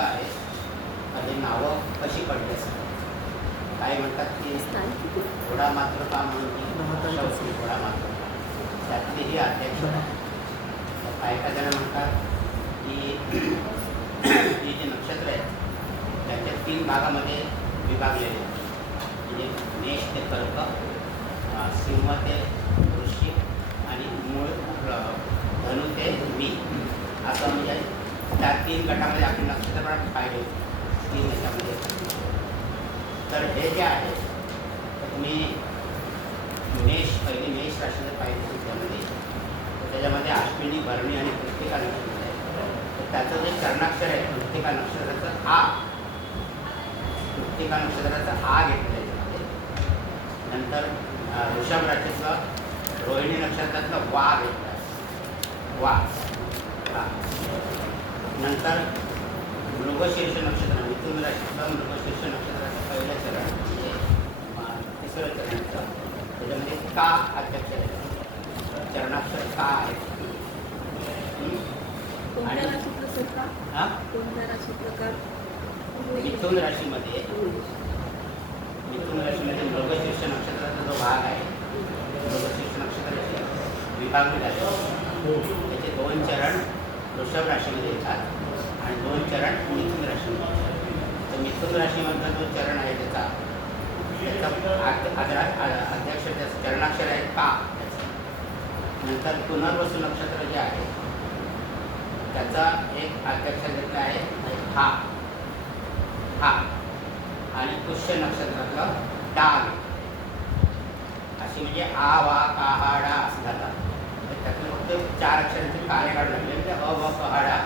आहे हे नावं कशी पडली असतात. काही म्हणतात की घोडा मातृका म्हणून घोडा मातृका त्यातली ही अध्यक्ष आहे. काही काही जण म्हणतात की ही जी नक्षत्र आहेत त्याच्या 3 भागामध्ये विभागलेले म्हणजे मेष ते कर्क, सिंह ते वृश्चिक आणि मूळ धनु ते मीन असं म्हणजे त्या 3 गटामध्ये आपण नक्षत्र पाहिले 3 याच्यामध्ये. तर हे जे आहे तुम्ही पहिली मेष राशी जर पाहिजे त्याच्यामध्ये अश्विनी, भरणी आणि कृत्तिका नक्षत्र आहे. तर त्याचं जे चरणाक्षर आहे कृत्तिका नक्षत्राचं आ, कृत्तिका नक्षत्राचं आ घेतलं त्याच्यामध्ये. नंतर वृषभ राशीचं रोहिणी नक्षत्रातलं वा घेतलं वा. नंतर मृगशीर्ष नक्षत्र मिथुन राशीचं मृगशीर्ष नक्षत्राचं पहिलं चरण म्हणजे तिसरं चरण त्याच्यामध्ये का अध्यक्ष आहे, चरणाक्षर का आहे. आणि मिथुन राशीमध्ये मृगशीर्ष नक्षत्राचा जो भाग आहे मृगशीर्ष नक्षत्राचे विभागले जाते. त्याचे 2 चरण वृषभ राशीमध्ये येतात आणि 2 चरण मिथुन राशीमध्ये. तर मिथुन राशीमधला जो चरण आहे त्याचा अध्यक्ष त्याचं चरणाक्षर आहे का. नंतर पुनर्वसू नक्षत्र जे आहे त्याचा एक अध्यक्ष घेतला आहे हा हा आणि पुष्य नक्षत्रातलं डाग अशी म्हणजे आ वा का हा डा असं झालं. त्यातलं फक्त 4 अक्षरांचे कार्य काढून लागले म्हणजे अ व क हा डा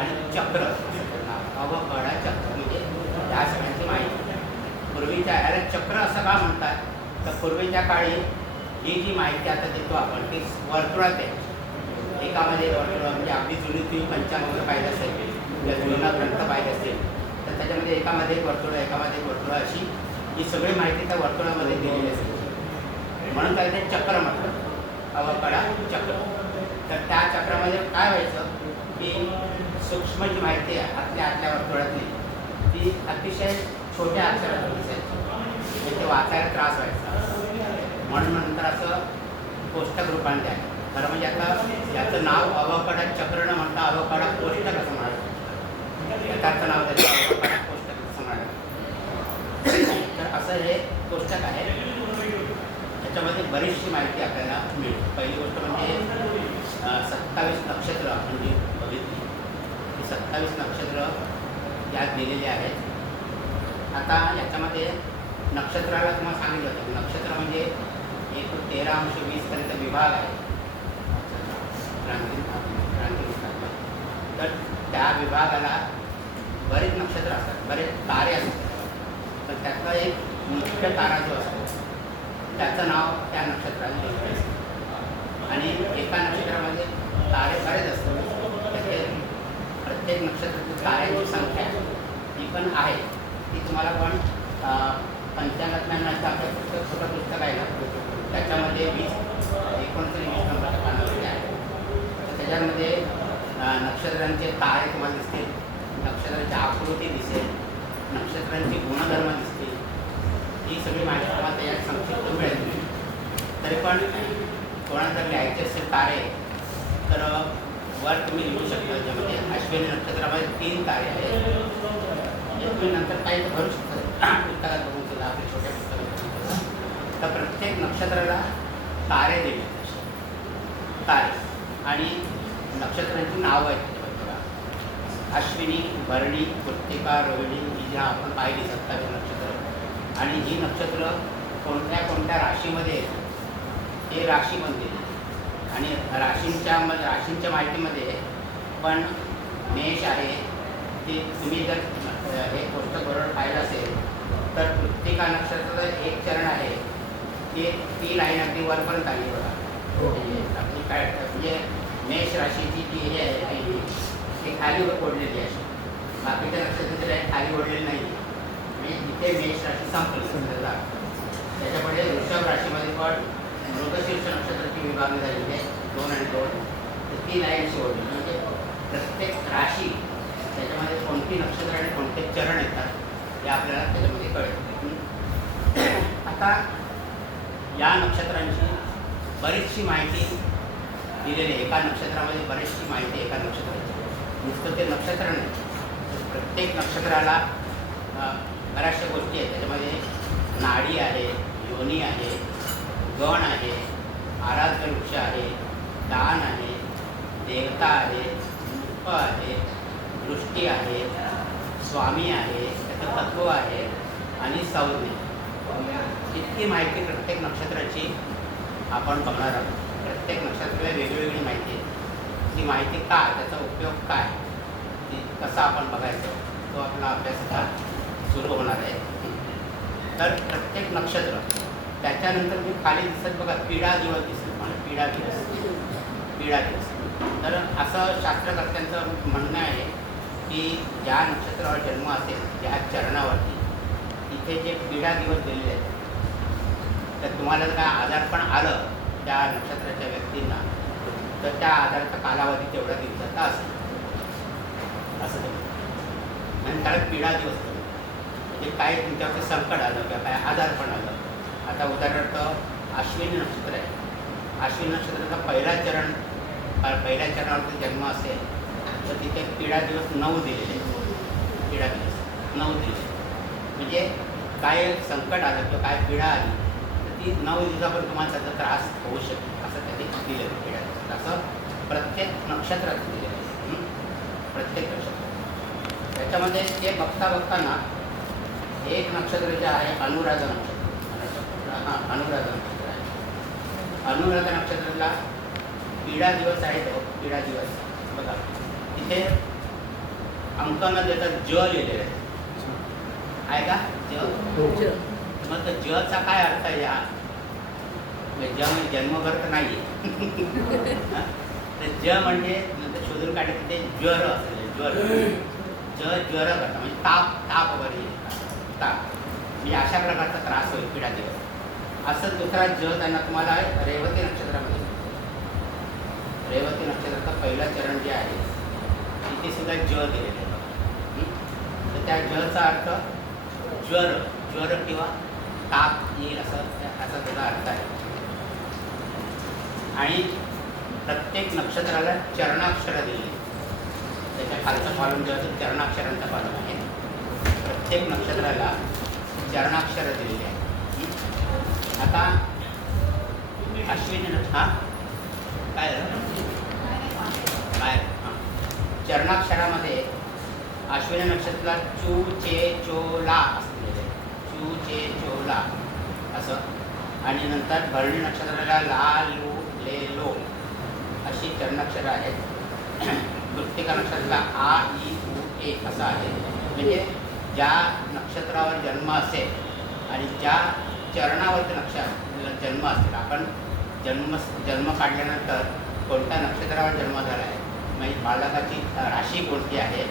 आणि चक्र अ व क डा चक्र म्हणजे ह्या सगळ्यांची माहिती. पूर्वीच्या ह्याला चक्र असं का म्हणतात तर पूर्वीच्या काळी ही जी माहिती आता देतो आपण ती वर्तुळात आहे. एकामध्ये वर्तुळ म्हणजे आपली जुनी तुम्ही पंचांग पाहिजे असेल किंवा जुना ग्रंथ पाहिजे असेल तर त्याच्यामध्ये एकामध्ये एक वर्तुळ एकामध्ये एक वर्तुळ अशी ही सगळी माहिती त्या वर्तुळामध्ये दिलेली असते. म्हणून काय ते चक्र म्हटलं अवकडा चक्र. तर त्या चक्रामध्ये काय व्हायचं की सूक्ष्म जी माहिती आहे आतल्या वर्तुळातली ती अतिशय छोट्या अक्षरात दिसायची म्हणजे ते वाचायला त्रास व्हायचा. म्हणून नंतर असं कोष्टक रूपाने आहे. खरं म्हणजे आता याचं नाव अवकडा चक्र न म्हणता अवकडा कोष्टक असं म्हणालं. यथार्थ नाव त्याचं अवकडा कोष्टक असं म्हणालं. तर असं हे कोष्टक आहे. त्याच्यामध्ये बरीचशी माहिती आपल्याला मिळते. पहिली गोष्ट म्हणजे 27 नक्षत्र आपण जी बघितली ती 27 नक्षत्र यात दिलेली आहेत. आता याच्यामध्ये नक्षत्राला तुम्हाला सांगितलं होतं नक्षत्र म्हणजे एक 13°20 पर्यंत विभाग आहे क्रांतिवृत्तामध्ये. तर त्या विभागाला बरेच नक्षत्र असतात, बरेच तारे असतात. पण त्यातला एक मुख्य तारा जो असतो त्याचं नाव त्या नक्षत्राला लिहिलं असतं. आणि एका नक्षत्रामध्ये तारे बरेच असतात. त्याचे प्रत्येक नक्षत्राची ताऱ्यांची संख्या ही पण आहे. ती तुम्हाला पण पंचांगात आपलं छोटं पुस्तक आहे ना त्याच्यामध्ये 29 नंबरच्या पानामध्ये आहे. तर त्याच्यामध्ये नक्षत्रांचे तारे तुम्हाला दिसतील, नक्षत्रांची आकृती दिसेल, नक्षत्रांचे गुणधर्म दिसतील. ही सगळी माहिती तुम्हाला त्याच्यात संक्षिप्त मिळेल. तरी पण कोणाला जर लिहायचे असेल तारे तर वर तुम्ही लिहू शकता. ज्यामध्ये अश्विनी नक्षत्रामध्ये 3 तारे आहेत. तुम्ही नंतर काही भरू शकता पुस्तकात बघून सुद्धा आपल्या छोट्या पुस्तकात. तर प्रत्येक नक्षत्राला तारे दिले तारे आणि नक्षत्रांची नावं आहेत त्याच्यामध्ये. अश्विनी, भरणी, कृत्तिका, रोहिणी ही जी आपण पाहिली 27 नक्षत्र. आणि ही नक्षत्र कोणत्या कोणत्या राशीमध्ये हे राशी पण दिली. आणि राशींच्या माहितीमध्ये पण मेष आहे ते तुम्ही जर हे पुस्तक बरोबर पाहिलं असेल तर कृत्तिका नक्षत्राचं एक चरण आहे ते ती लाईन अगदी वरपर्यंत आली बघा. आपली काय म्हणजे मेष राशीची जी हे आहे ती खाली ओढलेली आहे. बाकीच्या नक्षत्राची लाईन खाली ओढलेली नाही. म्हणजे इथे मेष राशी संपली. त्याच्यापुढे वृषभ राशीमध्ये पण मृगशीर्ष नक्षत्राची विभागणी झालेली आहे 2 आणि 2. तर ती लाईन ओढली म्हणजे प्रत्येक राशी त्याच्यामध्ये कोणती नक्षत्र आणि कोणते चरण येतात हे आपल्याला त्याच्यामध्ये कळेल. आता या नक्षत्रांची बरीचशी माहिती दिलेली आहे. एका नक्षत्रामध्ये बरीचशी माहिती एका नक्षत्राची. नुसतं ते नक्षत्र नाही, प्रत्येक नक्षत्राला बऱ्याचशा गोष्टी आहेत. त्याच्यामध्ये नाडी आहे, योनी आहे, गण आहे, आराध्य वृक्ष आहे, दान आहे, देवता आहे, मुख आहे, दृष्टी आहे, स्वामी आहे, त्याचं तत्व आहे आणि संज्ञा. इतकी माहिती प्रत्येक नक्षत्राची आपण बघणार आहोत. प्रत्येक नक्षत्राला वेगवेगळी माहिती आहे. ती माहिती काय, त्याचा उपयोग काय, ती कसा आपण बघायचं, तो आपला अभ्यास आता सुरू होणार आहे. तर प्रत्येक नक्षत्र त्याच्यानंतर मी खाली दिसत बघा पिढा दिवस दिसत मला पिढा दिवस. तर असं शास्त्रकर्त्यांचं म्हणणं आहे की ज्या नक्षत्रावर जन्म असेल ज्या चरणावरती तिथे जे पिढा दिवस दिलेले आहेत, तर तुम्हाला जर काय आजारपण आलं त्या नक्षत्राच्या व्यक्तींना तर त्या आजाराचा कालावधी तेवढ्या दिवसाचा असेल असं ते. आणि त्याला पिढा दिवस म्हणजे काय तुमच्यावरती संकट आलं किंवा काय आजारपण आलं. आता उदाहरणार्थ अश्विनी नक्षत्र आहे. अश्विनी नक्षत्राचा पहिल्या चरणावरती जन्म असेल तर तिथे पिढा दिवस 9 दिलेले आहेत. पिढा दिवस 9 दिले म्हणजे काय संकट आलं किंवा काय पिढा आली तर ती 9 दिवसापर्यंत तुम्हाला त्याचा त्रास होऊ शकतो असं त्यांनी दिलेलं पिढा दिवस. असं प्रत्येक नक्षत्रात दिलेलं आहे. प्रत्येक नक्षत्र त्याच्यामध्ये ते बघताना एक नक्षत्र जे आहे अनुराधा नक्षत्र. अनुराधा नक्षत्र आहे. अनुराधा नक्षत्राला पिढा दिवस आहे. तो पिढा दिवस बघा तिथे अंक न देता ज लिहिलेलं आहे का ज. मग तर जचा काय अर्थ आहे या ज म्हणजे जन्मभर तर नाही आहे. तर ज म्हणजे नंतर शोधून काढले तिथे ज्वर असेल. ज्वर करता म्हणजे ताप वगैरे ताप म्हणजे अशा प्रकारचा त्रास होईल पिढा दिवस. असं दुसरा ज त्यांना तुम्हाला रेवती नक्षत्रामध्ये. रेवती नक्षत्राचं पहिलं चरण जे आहे तिथे सुद्धा ज दिलेलं आहे. तर त्या जचा अर्थ ज्वर किंवा ताप येईल असा त्याचा अर्थ आहे. आणि प्रत्येक नक्षत्राला चरणाक्षरं दिली. त्याच्या खालचं कॉलम जो आहे चरणाक्षरांचा कॉलम आहे. प्रत्येक नक्षत्राला चरणाक्षरं दिलेली आहे. आता अश्विनी काय चरणाक्षरामध्ये अश्विनी नक्षत्राला चू चे चो ला असलेले चू चे चो ला असं. आणि नंतर भरणी नक्षत्राला ला लू ले लो अशी चरणाक्षरं आहेत. कृत्तिका नक्षत्राला आ ई उ ए असं आहे. म्हणजे ज्या नक्षत्रावर जन्म असेल आणि ज्या चरणावरती जन्म असेल, आपण जन्म काढल्यानंतर कोणत्या नक्षत्रावर जन्म झाला आहे म्हणजे बालकाची राशी कोणती आहे,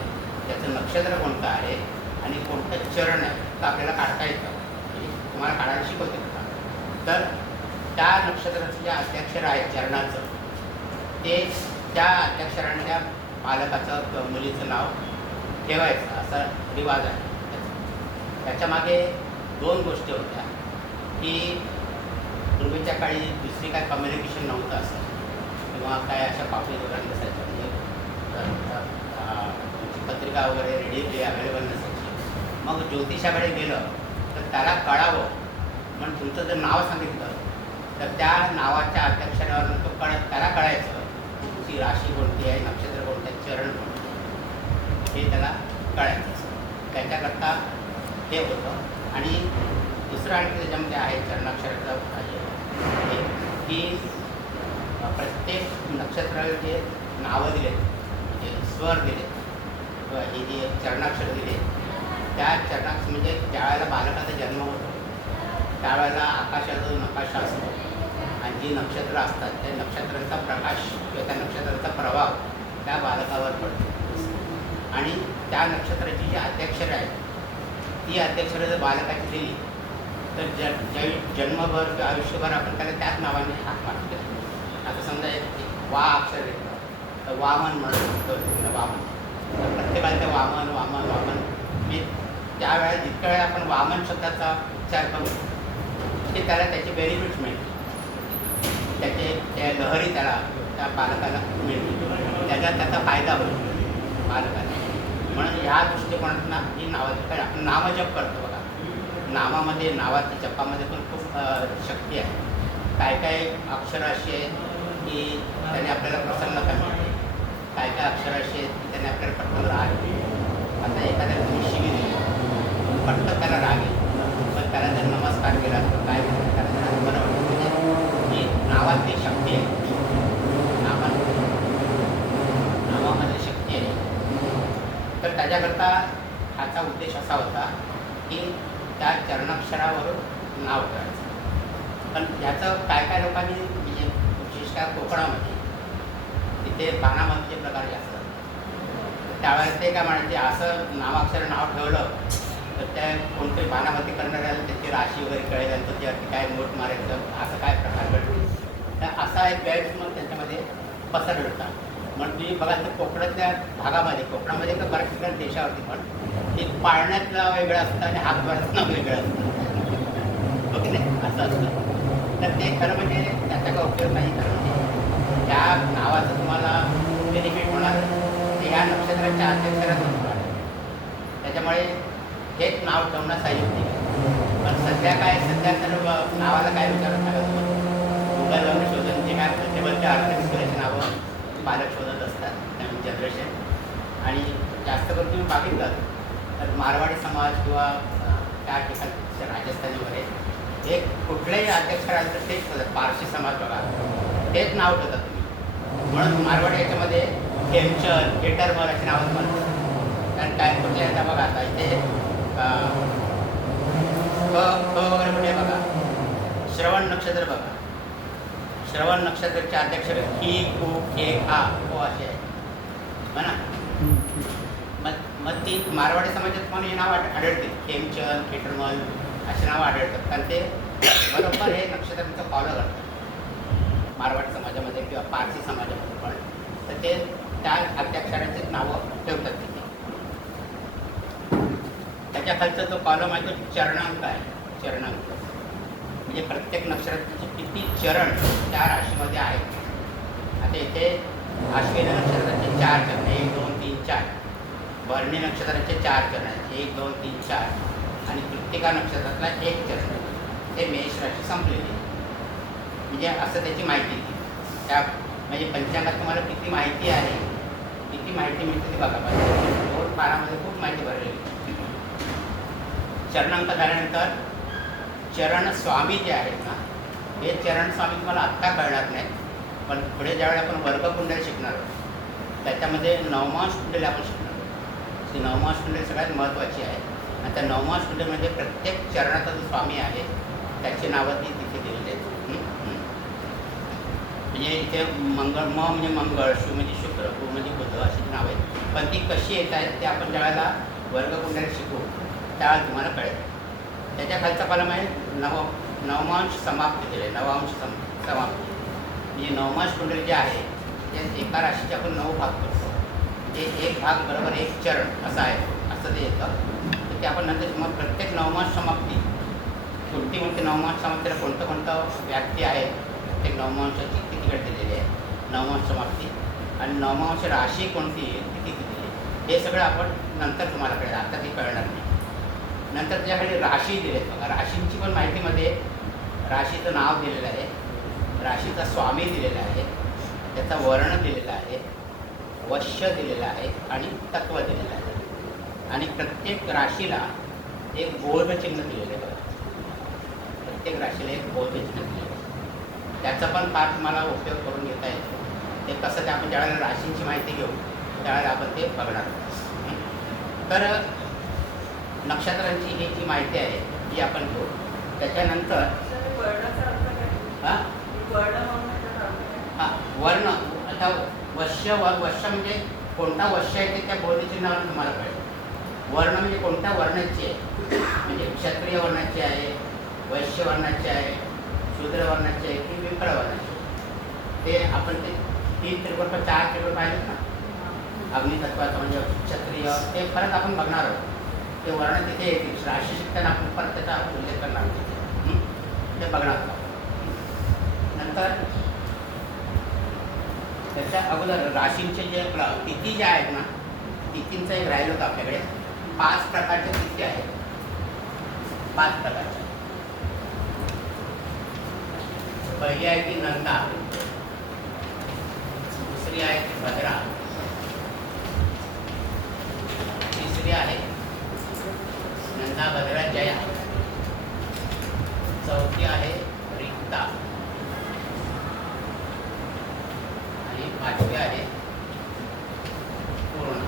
त्याचं नक्षत्र कोणतं आहे आणि कोणतं चरण आहे तर आपल्याला काढता येतं. म्हणजे तुम्हाला काढायला शिकवते का. तर त्या नक्षत्राचं जे अध्याक्षर आहे चरणाचं ते त्या अध्याक्षराने त्या बालकाचं किंवा मुलीचं नाव ठेवायचं असा रिवाज आहे. त्याच्यामागे 2 गोष्टी होत्या की पूर्वीच्या काळी दुसरी काय कम्युनिकेशन नव्हतं असं किंवा काय अशा कॉपी वगैरे नसायच्या. म्हणजे पत्रिका वगैरे रेडी अवेलेबल नसायची. मग ज्योतिषाकडे गेलं तर त्याला कळावं म्हणून तुमचं जर नाव सांगितलं तर त्या नावाच्या अध्यक्षरावर तो त्याला कळायचं तुमची राशी कोणती आहे, नक्षत्र कोणतं आहे, चरण कोणतं आहे हे त्याला कळायचं. त्याच्याकरता हे होतं. आणि दुसरं आणखी त्याच्यामध्ये आहे चरणाक्षराचं आहे की प्रत्येक नक्षत्राला जे नावं दिले म्हणजे स्वर दिले हे जे चरणाक्षर दिले त्या चरणाक्षर म्हणजे ज्यावेळेला बालकाचा जन्म होतो त्यावेळेला आकाशाचा जो नकाशा असतो आणि जी नक्षत्र असतात त्या नक्षत्रांचा प्रकाश किंवा त्या नक्षत्रांचा प्रभाव त्या बालकावर पडतो. आणि त्या नक्षत्राची जी अध्यक्षरं आहेत ती अध्यक्षरं जर बालकाची दिली तर ज्यावेळी जन्मभर किंवा आयुष्यभर आपण त्याला त्याच नावाने हाक मारतो. आता समजा एक वा अक्षर येतं तर वामन म्हणून वामन तर प्रत्येकाला ते वामन वामन वामन मी त्यावेळेला जितक्या वेळा आपण वामन शब्दाचा उच्चार करू की त्याला त्याचे बेनिफिट्स मिळतील, त्याचे त्या लहरी त्या पालकाला मिळतील, त्याचा फायदा होईल पालकाला. म्हणून ह्या दृष्टिकोनातून ही नावाची आपण नामजप करतो बघा. नामामध्ये नावाच्या जपामध्ये पण खूप शक्ती आहे. काय काय अक्षर अशी आहेत की त्याने आपल्याला प्रसन्नता मिळते, काय काय अक्षर अशी आहेत की त्याने आपल्याला पटकन राग येईल. आता एखाद्याला तुम्ही शिवी दिली पटकन त्याला राग येईल, पण त्याला जर नमस्कार केला तर काय त्याला बरं वाटतं. म्हणजे ही नावातली शक्ती आहे, नावामध्ये शक्ती आहे. तर त्याच्याकरता ह्याचा उद्देश असा होता की त्या चरणाक्षरावरून नाव करायचं. पण याचं काय काय लोकांनी म्हणजे विशेषतः कोकणामध्ये तिथे बाणामतीचे प्रकार जास्त असतात. त्यावेळेस ते काय म्हणायचे असं नावाक्षर नाव ठेवलं तर त्या कोणते बाणामती करणाऱ्याला त्याची राशी वगैरे कळेल आणि त्याच्यावरती काय मोठ मारायचं असं काय प्रकार घडते. तर असा एक गैरसमज त्यांच्यामध्ये पसरला होता. म्हणून तुम्ही बघा तर कोकणातल्या भागामध्ये कोकणामध्ये तर बऱ्याच ठिकाणी देशावरती पण ते पाळण्यातलं वेगळं असतं आणि हातभरातलं वेगळं असतं, ओके नाही असं असतं. तर ते खरं म्हणजे त्याचा काय उपयोग नाही. खरं म्हणजे त्या नावाचं तुम्हाला बेनिफिट होणार ते ह्या नक्षत्राच्या अध्यक्षरातून होणार. त्याच्यामुळे हेच नाव ठेवणं सायुक्तिक आहे. पण सध्या सर्व नावाला काय विचारत नाही. गुगल लावून शोधून जे काय प्रत्येकाचे आर्टिफिशियल नावं पालक शोधत असतात नवीन जनरेशन. आणि जास्त करून तुम्ही बघितलं तर मारवाडी समाज किंवा त्या ठिकाणच्या राजस्थानी वगैरे एक कुठल्याही अध्यक्ष राहिलं तर तेच ठेवतात. पारशी समाज बघा तेच नाव ठेवतात तुम्ही. म्हणून मारवाडी याच्यामध्ये खेमचंद हेटरमल अशी नावं म्हणतात. कारण काय कुठल्या बघा आता इथे वगैरे कुठे बघा श्रवण नक्षत्र बघा. श्रवण नक्षत्राचे अध्यक्ष ही कु के हा हो असे आहे म्हणा. मग ती मारवाडी समाजात तुम्हाला हे नाव आढळते. खेमचंद खेटरमल असे नावं आढळतात. कारण ते बरोबर हे नक्षत्रांचं फॉलो करतात मारवाडी समाजामध्ये किंवा पारसी समाजामध्ये पण. तर ते त्या अध्यक्षरांचे नावं ठेवतात तिथे. त्याच्या खालचा जो कॉलम आहे तो चरणांक आहे. चरणांक म्हणजे प्रत्येक नक्षत्राचे किती चरण त्या राशीमध्ये आहेत. आता इथे अश्विनी नक्षत्राचे 4 चरण 1 2 3 4. भरणी नक्षत्राचे 4 चरण आहेत 1 2 3 4. आणि कृत्तिका नक्षत्रातला 1 चरण. ते मेष राशी संपलेली आहे. म्हणजे असं त्याची माहिती त्या म्हणजे पंचांगात तुम्हाला किती माहिती आहे किती माहिती मिळते ते बघा पाहिजे. 2 पानामध्ये खूप माहिती भरलेली. चरणांक झाल्यानंतर चरण स्वामी जे आहेत ना हे चरण स्वामी तुम्हाला आत्ता कळणार नाही. पण पुढे ज्यावेळी आपण वर्गकुंडली शिकणार आहोत त्याच्यामध्ये नवमांश कुंडली आपण शिकणार आहोत. ती नवमांश कुंडली सगळ्यात महत्त्वाची आहे. आणि त्या नवमांश कुंडलीमध्ये प्रत्येक चरणाचा जो स्वामी आहे त्याची नावं ती तिथे दिलेली आहेत. म्हणजे इथे मंगळ म म्हणजे मंगळ, शिव म्हणजे शुक्र, गुरु म्हणजे बुध अशी नावं आहेत. पण ती कशी येत आहेत ते आपण ज्यावेळेला वर्गकुंडली शिकू त्यावेळेला तुम्हाला कळेल. त्याच्या खालचा कॉलम आहे नवमांश समाप्ती दिले. नवांश समाप्ती म्हणजे नवमांश कुंडली जे आहे ते एका राशीचे आपण 9 भाग करतो. म्हणजे एक भाग बरोबर 1 चरण असं आहे असं ते येतं. तर ते आपण नंतर मग प्रत्येक नवमांश समाप्ती कोणती कोणती नवमांश समाप्तीला कोणतं व्याप्ती आहे प्रत्येक नवमांशाची किती गट दिलेली आहे. नवमांश समाप्ती आणि नवमांश राशी कोणती आहे किती दिलेली आहे हे सगळं आपण नंतर तुम्हाला कळेल. आता ते कळणार नाही. नंतर त्याच्याकडे राशी दिले बघा. राशींची पण माहितीमध्ये राशीचं नाव दिलेलं आहे, राशीचा स्वामी दिलेला आहे, त्याचा वर्ण दिलेला आहे, वश्य दिलेला आहे आणि तत्व दिलेलं आहे. आणि प्रत्येक राशीला एक बोधचिन्ह दिलेलं आहे बघा. प्रत्येक राशीला एक बोधचिन्ह दिलेलं आहे. त्याचा पण फार तुम्हाला उपयोग करून घेता येतो. ते कसं ते आपण ज्यावेळेला राशींची माहिती घेऊ त्यावेळेला आपण ते बघणार आहोत. तर नक्षत्रांची ही जी माहिती आहे ती आपण घेऊ. त्याच्यानंतर वर्ण आता वश्य म्हणजे कोणता वश्य आहे ते त्या बोधचिन्हावर तुम्हाला कळेल. वर्ण म्हणजे कोणत्या वर्णाची आहे म्हणजे क्षत्रिय वर्णाची आहे, वैश्य वर्णाची आहे, शूद्र वर्णाची आहे की विप्र वर्णाची आहे. ते आपण ते 3 त्रिकोण 4 त्रिकोण पाहिजेत ना. अग्नितत्वाचं म्हणजे क्षत्रिय ते परत आपण बघणार आहोत. ते वर्ण तिथे येतील. राशी शिकताना आपण परत त्याचा उल्लेख करणार आहोत तिथे. ते बघणार आहोत. नंतर त्याच्या अगोदर राशींचे जे तिथी जे आहेत ना, तिथींचं एक राहिलं होतं आपल्याकडे. 5 प्रकारच्या तिथी आहेत. 5 प्रकारच्या. पहिली आहे ती नंदा, दुसरी आहे ती भद्रा, तिसरी आहे नंदा भद्रा जया, चौथी आहे रिक्ता आणि 5वी आहे पूर्ण.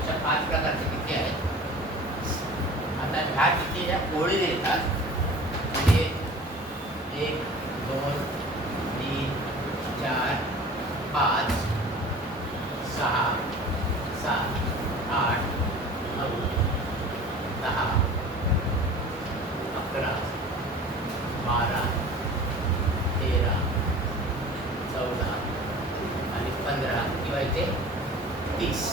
अशा 5 प्रकारच्या तिथी आहेत. आता ह्या तिथी या ओळीने येतात. म्हणजे 1, 2, 3, 4, 5, 6, 7, 8, 9, 10, 11, 12, 13, 14 आणि 15 किंवा इथे 30.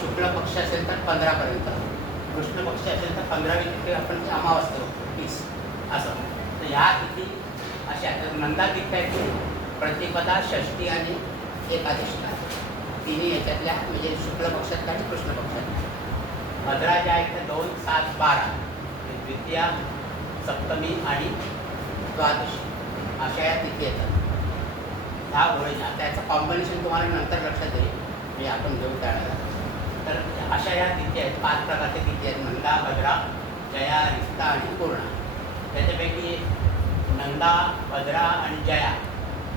शुक्ल पक्ष असेल तर 15 पर्यंत, कृष्ण पक्ष असेल तर 15वी तिथे आपण अमावस्या 30 असं. तर ह्या तिथी अशा. तर नंदा तिथी आहे प्रतिपदा, षष्ठी आणि एकादशी तिन्ही याच्यातल्या, म्हणजे शुक्ल पक्षातल्या आणि कृष्ण पक्षातल्या. भद्रा ज्या आहेत त्या 2, 7, 12 द्वितीया, सप्तमी आणि द्वादशी अशा या तिथी येतात. ह्या ओळीच्या त्याचं कॉम्बिनेशन तुम्हाला नंतर लक्षात येईल, म्हणजे आपण घेऊ त्यावेळेला. तर अशा या तिथी आहेत. 5 प्रकारच्या तिथी आहेत. नंदा, भद्रा, जया, रिक्ता आणि पूर्णा. त्याच्यापैकी नंदा, भद्रा आणि जया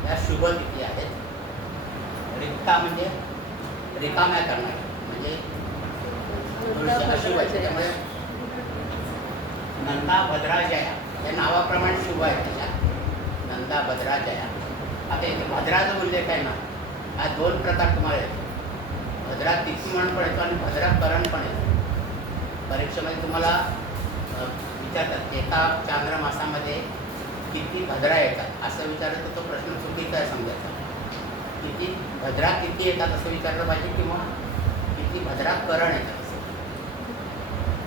या शुभ तिथी आहेत. रिक्ता म्हणजे रिकाम्या करणाऱ्या, म्हणजे अशुभ आहे. त्यामुळे नंदा, भद्रा, जया या नावाप्रमाणे शुभ आहे त्याच्यात. नंदा, भद्रा, जया. आता इथे भद्राचा उल्लेख आहे ना, हा 2 प्रकार तुम्हाला येतो. भद्रा तिथी म्हणून पण येतो आणि भद्रा करण पण येतो. परीक्षेमध्ये तुम्हाला विचारतात एका चांद्रमासामध्ये किती भद्रा येतात असं विचारलं तर तो प्रश्न चुकीचा आहे समजायचा. किती भद्रा किती येतात असं विचारलं पाहिजे, किंवा किती भद्रा करण येतात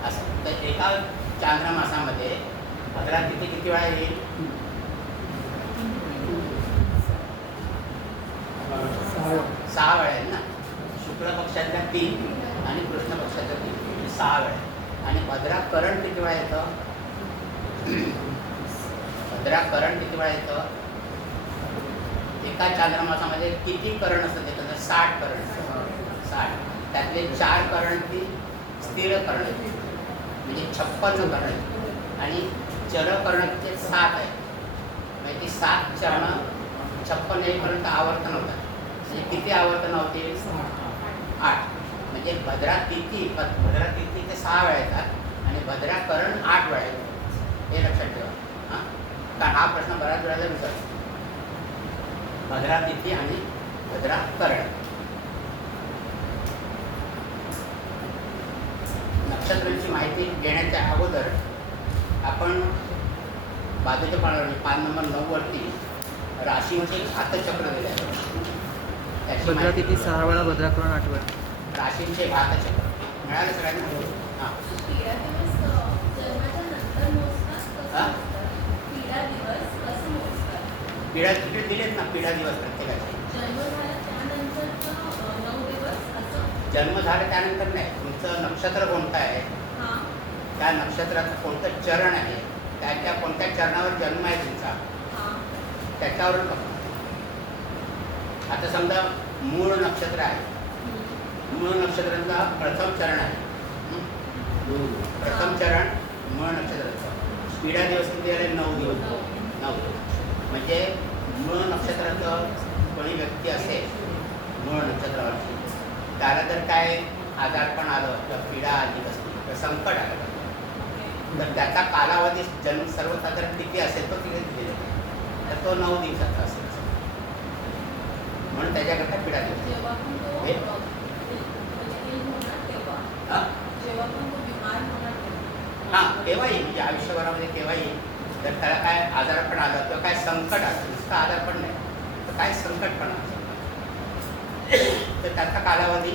असं. तर एका चांद्रमासामध्ये भद्रा तिथी किती वेळा येईल? 6 वेळा येईल ना. शुक्ल पक्षातल्या 3 आणि कृष्ण पक्षातल्या 3 म्हणजे 6 वेळा. आणि भद्रा करण किती वेळा येतं? भद्रा करण किती वेळा येतं? एका चांद्रमासामध्ये किती करण असतं त्याचं? 60 करण असतं. 60. त्यातले 4 करण ती स्थिर करण येते, म्हणजे 56 करण येते. आणि चर करण तिथे 7 आहे. म्हणजे ती 7 चरण 56 येईपर्यंत आवर्तन होतात. म्हणजे किती आवर्तन होते? 8. म्हणजे भद्रा तिथी ते 6 वेळा येतात आणि भद्रा करण 8 वेळा येतात. हे लक्षात ठेवा. हां, कारण हा प्रश्न बऱ्याच वेळेला विचारतो. भद्रा तिथी आणि भद्रा करण. नक्षत्रांची माहिती घेण्याच्या अगोदर आपण बाजूच्या पान नंबर 9 वरती राशींचे घातचक्र दिले आहे. त्याची भद्रा तिथी 6 वेळा, भद्रा करण 8 वेळा. राशींचे घातचक्र मिळालं सगळ्यांना? हां. पिढा तिथे दिलेत ना, पिढा दिवस प्रत्येकाचे. जन्म झाला त्यानंतर नाही. तुमचं नक्षत्र कोणतं आहे, त्या नक्षत्राचं कोणतं चरण आहे, त्याच्या कोणत्या चरणावर जन्म आहे तुमचा, त्याच्यावरून बघा. आता समजा मूळ नक्षत्र आहे. मूळ नक्षत्राचा प्रथम चरण आहे. प्रथम चरण मूळ नक्षत्राचं. पिढा दिवस किती झाले? 9 दिवस. 9. म्हणजे मूळ नक्षत्राचं कोणी व्यक्ती असेल मूळ नक्षत्रावरची, त्याला जर काय आजारपण आलं किंवा पीडा आली असली किंवा संकट आलं तर त्याचा कालावधी जन्म सर्वसाधारण किती असेल तो तिथे दिलेला आहे. तर तो 9 दिवसाचा असेल. म्हणून त्याच्याकरता पीडा दिवस. हां, केव्हाही म्हणजे आयुष्यभरामध्ये केव्हाही जर त्याला काय आजारपण आलं किंवा काय संकट आलं, नुसतं आजारपण नाही तर काय संकटपणा तर त्याचा कालावधी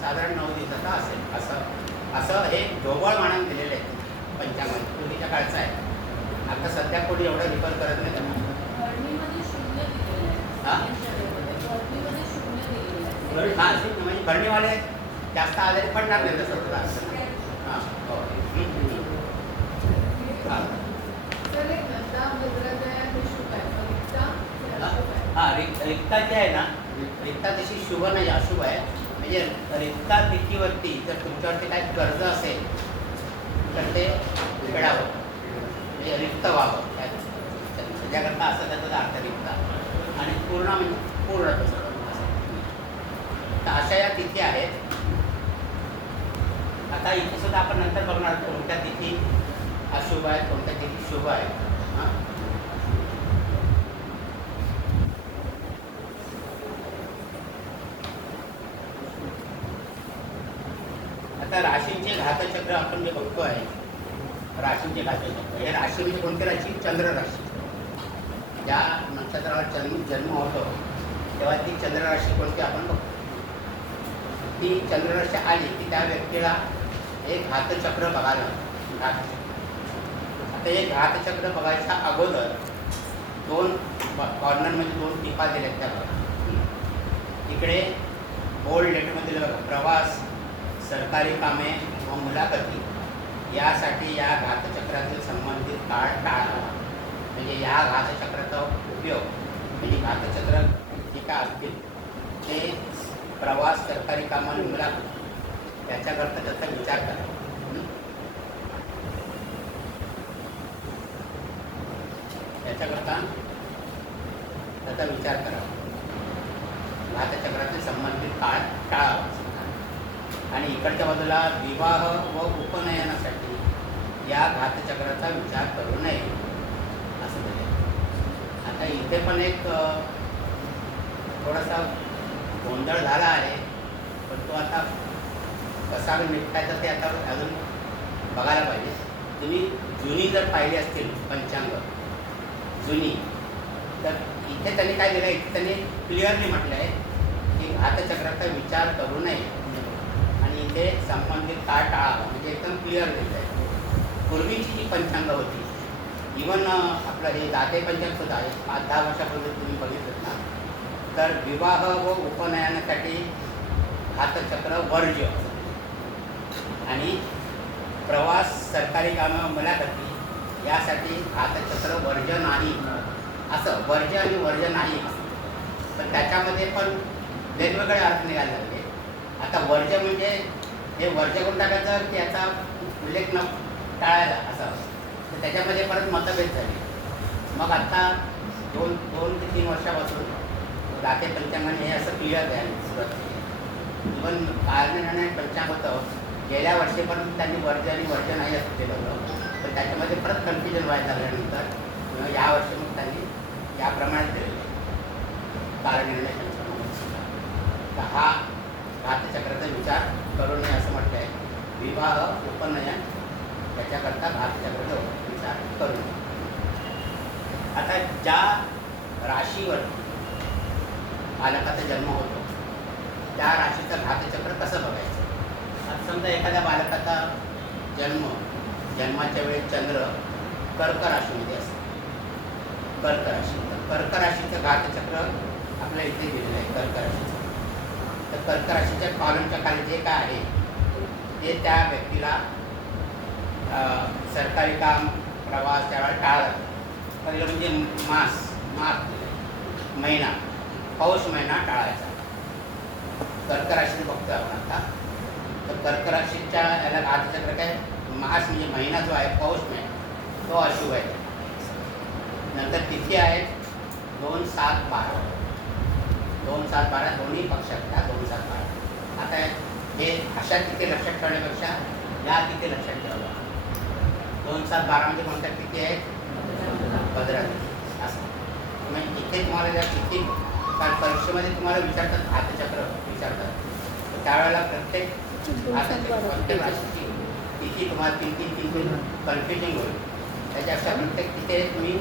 साधारण 9 दिवसाचा असेल. असं हे ढोबळ मानाने दिलेलं आहे पंचांगामध्ये. पूर्वीच्या काळचं आहे. आता सध्या कोणी एवढं रिफर करत नाही त्यांना. हां हां म्हणजे भरणीवाले जास्त आजारी पडणार नाही तसं तुला असं. हां हो हां हां रिक्ता जी आहे ना, रिक्ता तशी शुभ नाही अशुभ आहे. म्हणजे रिक्ता तिथीवरती जर तुमच्यावरती काही कर्ज असेल तर ते फेडावं, म्हणजे रिक्त व्हावं. त्याच्याकरता असं त्याचा अर्थ रिक्ता. आणि पूर्ण म्हणजे पूर्ण तसं असं. तर अशा या तिथी आहेत. आता इथे सुद्धा आपण नंतर बघणार कोणत्या तिथी अशुभ आहेत, कोणत्या तिथी शुभ आहेत. हां आता राशींचे घातचक्र आपण जे बघतो आहे, राशींचे घातचक्र हे राशी म्हणजे कोणती राशी? चंद्र राशी. ज्या नक्षत्रावर जन्म होतो तेव्हा ती चंद्र राशी कोणती आपण बघतो. ती चंद्र राशी आली की त्या व्यक्तीला एक घातचक्र बघायला घातचक्र. आता हे घातचक्र बघायच्या अगोदर 2 कॉर्नर म्हणजे 2 टिपा दिल्यात त्या बघा. इकडे बोल्ड लेटरमध्ये बघा, प्रवास, सरकारी कामे व मुलाखती यासाठी या घातचक्रातील संबंधित काळ टाळावा. म्हणजे या घातचक्राचा उपयोग म्हणजे घातचक्र जे काय असतील ते प्रवास, सरकारी कामं आणि मुलाखती याच्याकरता त्याचा विचार करा. याच्याकरता त्याचा विचार करावा. घातचक्रातील संबंधित काळ टाळावा. आणि इकडच्या बाजूला विवाह व उपनयनासाठी या घातचक्राचा विचार करू नये असं दिले. आता इथे पण एक थोडासा गोंधळ झाला आहे, पण तो आता कसा निपटायचा ते आता अजून बघायला पाहिजे. तुम्ही जुनी जर पाहिली असतील पंचांग जुनी, तर इथे त्यांनी काय दिलं आहे, इथे त्यांनी क्लिअरली म्हटलं आहे की घातचक्राचा विचार करू नये आणि इथे संबंधित काळ टाळावा. म्हणजे एकदम क्लिअर दिलं आहे. पूर्वीची जी पंचांग होती, इवन आपलं हे दाते पंचांग सुद्धा आहे 5-10 वर्षापूर्वी तुम्ही बघितलं ना, तर विवाह व उपनयनासाठी घातचक्र वर्ज्य आणि प्रवास, सरकारी कामं, मुलाखती यासाठी घातचक्र वर्ज्य नाही. असं वर्ज्य आणि वर्ज्य नाही. पण त्याच्यामध्ये पण वेगवेगळे अर्थ निघायला लागले. आता वर्ज्य म्हणजे हे वर्ज्य करून टाकायचं की याचा उल्लेख न टाळायला असं. तर त्याच्यामध्ये परत मतभेद झाले. मग आता 2 ते 3 वर्षापासून दाते पंचांगाने हे असं क्लिअर द्यायला सुरुवात केली. इवन कारणे पंचांग होतं गेल्या वर्षीपर्यंत त्यांनी वर्ज्य आणि वर्ज्य नाही असं केलं होतं. तर त्याच्यामध्ये परत कन्फ्युजन व्हायला लागल्यानंतर यावर्षी मग त्यांनी याप्रमाणे दिलेलं आहे कारनिर्णय पंचांगामध्ये. तर हा घातचक्राचा विचार करू नये असं म्हटलं आहे. विवाह, उपनयन याच्याकरता घातचक्राचा विचार करू नये. आता ज्या राशीवर बालकाचा जन्म होतो त्या राशीचं घातचक्र कसं बघायचं. आता समजा एखाद्या बालकाचा जन्माच्या वेळी चंद्र कर्क राशीमध्ये असतो. कर्क राशी, तर कर्क राशीचं घातचक्र आपल्या इथे दिलेलं आहे. कर्क राशीचं तर कर्क राशीच्या कॉलमच्या खाली जे काय आहे ते त्या व्यक्तीला सरकारी काम, प्रवास त्यावेळेला टाळला. पहिलं म्हणजे मार्च महिना, पौष महिना टाळायचा. कर्क राशीने बघतो आपण आता. तर कर्क राशीच्या याला घातचक्र काय, मास म्हणजे महिना जो आहे पौष महिना तो अशुभ आहे. नंतर तिथी आहे 2-7-12 2-7-12 दोन्ही पक्षात 2-7-12. आता हे अशा तिथे लक्षात ठेवण्यापेक्षा या तिथे लक्षात ठेवावं. 2-7-12 म्हणजे कोणत्या तिथी आहेत, भद्रा तिथी असं. मग इथे तुम्हाला ज्या तिथी कारण परीक्षेमध्ये तुम्हाला विचारतात घातचक्र विचारतात, तर त्यावेळेला प्रत्येक राशीची तिथी तुम्हाला 3 कन्फ्युजिंग होईल. त्याच्यापेक्षा प्रत्येक तिथे तुम्ही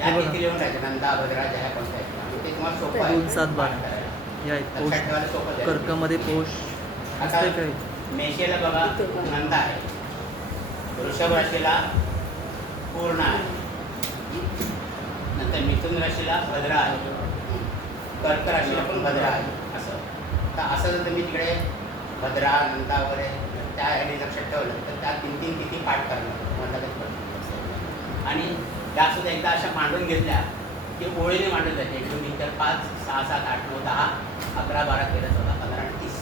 या तिथी लिहून राहायचं. नंदा, भद्रा, ज्या कोणत्या आहेत ते तुम्हाला सोपं आहे 2, 7, 12. पाठ करायला. हे आहेत लक्षात पोष. ठेवायला सोपं जाईल. कर्कामध्ये पोष आता असते काय? मेषेला बघा नंदा आहे, वृषभ राशीला पूर्ण आहे, नंतर मिथुन राशीला भद्रा आहे, कर्क राशीला पण भद्रा आहे. असं तर असं जर तुम्ही तिकडे भद्रा नंदा वगैरे त्या ह्याने लक्षात ठेवलं तर त्या 3-3 तिथी पाठ करणं तुम्हाला लगेच पडतं. आणि त्यासुद्धा एकदा अशा मांडून घेतल्या की ओळीने मांडून जायचे 1, 2, 3, 4, 5, 6, 7, 8, 9, 10, 11, 12, 13, 14, 15 आणि 30.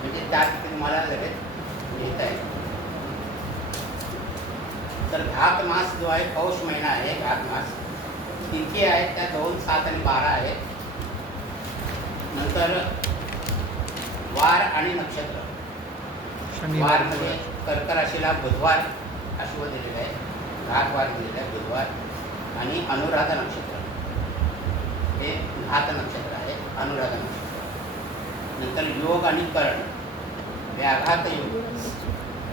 म्हणजे त्या तिथे तुम्हाला लगेच लिहिता येईल. तर घात मास जो आहे पौष महिना आहे, घात मास तिथी आहेत त्या 2, 7 आणि 12 आहेत. नंतर वार आणि नक्षत्र. शनिवार. वारमध्ये कर्क राशीला बुधवार अशुभ दिलेलं आहे, घात वार दिलेलं आहे बुधवार. आणि अनुराधा नक्षत्र हे घात नक्षत्र आहे, अनुराधा नक्षत्र. नंतर योग आणि कर्ण, व्याघात योग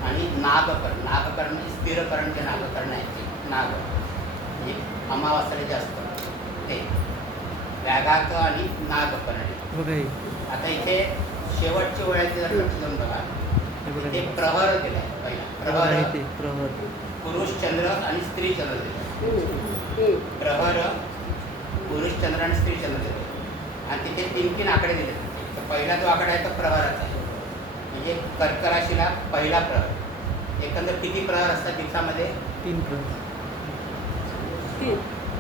आणि नागकर्ण. नागकर्ण स्थिरकरण जे नागकर्ण आहे ते नाग म्हणजे अमावास्येला जे असतं ते व्याघात आणि नागकर्ण. बघा हे. आता इथे शेवटची वेळ आहे, जर लक्ष देऊन बघा हे बघा ते हे. प्रहर दिलं आहे. पहिला प्रहर आहे प्रहर ते प्रहर. पुरुष चंद्र आणि स्त्री चंद्र दिले. प्रहर पुरुष चंद्र आणि स्त्री चंद्र दिले आणि तिथे 3-3 आकडे दिले. तर पहिला जो आकडा आहे तो प्रहराचा आहे. म्हणजे कर्क राशीला पहिला प्रहर. एकंदर किती प्रहर असतात दिवसामध्ये? 3 प्रहर.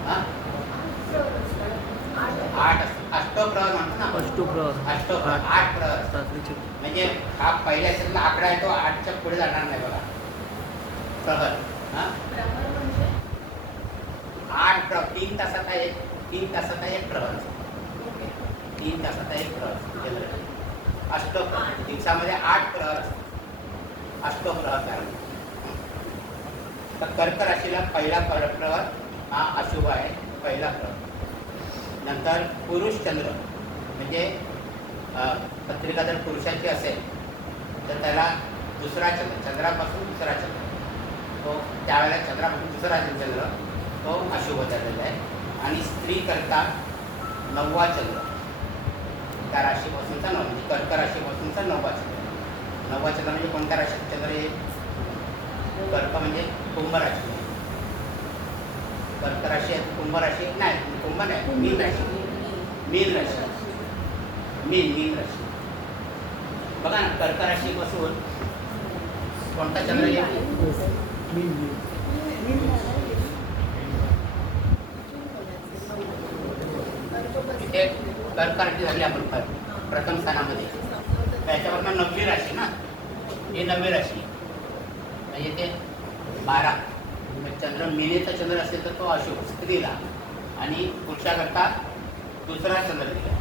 हां 8 असतात. अष्टप्रहर म्हणतो ना आपण. अष्टप्रहर. अष्टप्रहर 8 प्रहर. रात्रीचे. म्हणजे हा पहिल्या याच्यातला आकडा आहे तो 8च्या पुढे जाणार नाही बघा. प्रहर हां 8 प्रहर 3 तासाचा एक 3 तासाचा एक प्रहर. 3 तासाचा एक प्रहर. अष्टप्रहर दिवसामध्ये 8 प्रहर असतात. अष्टप्रहर कारण. तर कर्क राशीला पहिला प्रहर हा अशुभ आहे, पहिला प्रहर. नंतर पुरुष चंद्र म्हणजे पत्रिका जर पुरुषाची असेल तर त्याला दुसरा चंद्र, चंद्रापासून दुसरा चंद्र, तो त्यावेळेला चंद्रापासून दुसरा चंद्र तो अशुभ झालेला आहे. आणि स्त्री करता 9वा चंद्र, त्या राशीपासूनचा 9 म्हणजे कर्क राशीपासूनचा 9वा चंद्र. 9वा चंद्र म्हणजे कोणत्या राशीत चंद्र येईल? कर्क म्हणजे कुंभ राशी. कर्क राशी आहे, कुंभ राशी नाही, कुंभ नाही, मीन राशी. मीन राशी, मीन राशी. बघा ना, कर्क राशीपासून कोणता चंद्र येईल? इथे कर्क राशी झाली आपण प्रथम स्थानामध्ये. त्याच्यावरनं 9वी राशी ना, ही 9वी राशी म्हणजे ते 12. चंद्र मिनेचा चंद्र असेल तर तो अशुभ स्त्रीला, आणि पुरुषाकरता दुसरा चंद्र दिला.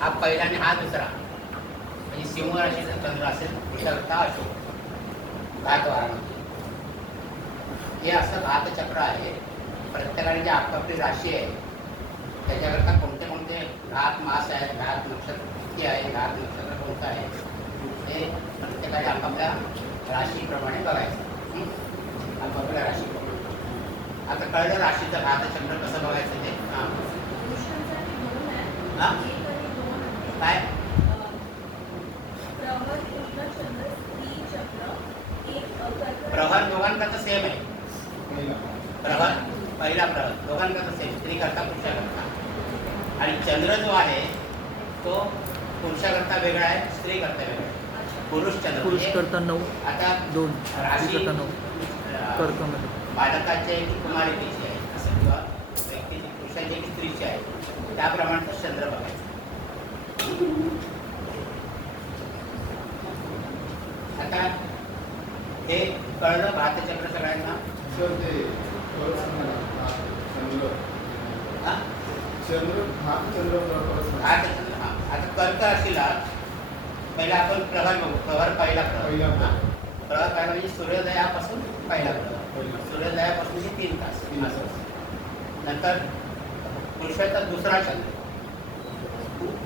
हा पहिला आणि हा दुसरा. म्हणजे सिंह राशीचा चंद्र असेल पुरुषाकरता अशुभ घातवारामध्ये. हे असं घातचक्र आहे. प्रत्येकाने जी आपापली राशी आहे त्याच्याकरता कोणते कोणते घात मास आहेत, घात नक्षत्र किती आहे, घात नक्षत्र कोणतं आहे ते प्रत्येकाने आपापल्या राशीप्रमाणे बघायचं. आपापल्या राशीप्रमाणे. आता कळलं राशीचं घातचक्र कसं बघायचं ते. हां हां काय प्रहर दोघांकरता सेम आहे. प्रहर पहिला प्रहर दोघांकरता सेम, स्त्री करता पुरुषाकरता. आणि चंद्र जो आहे तो पुरुषाकरता वेगळा आहे, स्त्री करता वेगळा आहे. पुरुष चंद्र पुरुष म्हणजे करता 9, आता 2 राशी स्त्री करता 9 कर्कमध्ये. बालकाची आहे की कुमारिकेची आहे असं, किंवा व्यक्तीची पुरुषाची आहे की स्त्रीची आहे त्याप्रमाणे चंद्र बघायचं. आता हे कळलं घातचक्र सगळ्यांना. हां घातचंद्र. हां आता कर्क राशीला पहिला आपण प्रहर बघू. प्रहर पहिला प्रहर. हां प्रहर पहिला म्हणजे सूर्योदयापासून पहिला प्रहर. सूर्योदयापासून 3 तास असं. नंतर पुरुषाचा दुसरा चंद्र,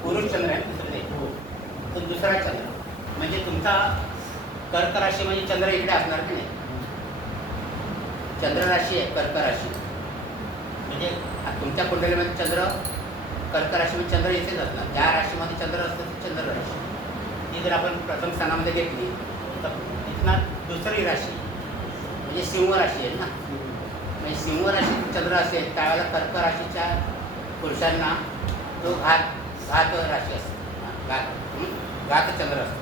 पुरुष चंद्र आहे दुसरे, तो दुसरा चंद्र. म्हणजे तुमचा कर्क राशी म्हणजे चंद्र इकडे असणार की नाही. चंद्र राशी आहे कर्क राशी म्हणजे तुमच्या कुंडलीमध्ये चंद्र कर्क राशीमध्ये चंद्र येतेच असणार. ज्या राशीमध्ये चंद्र असतं ती चंद्र राशी. ती जर आपण प्रथम स्थानामध्ये घेतली तर इथनं दुसरी राशी म्हणजे सिंह राशी आहे ना. म्हणजे सिंह राशीत चंद्र असेल त्यावेळेला कर्क राशीच्या पुरुषांना तो घात राशी असतो. घात चंद्र असतो.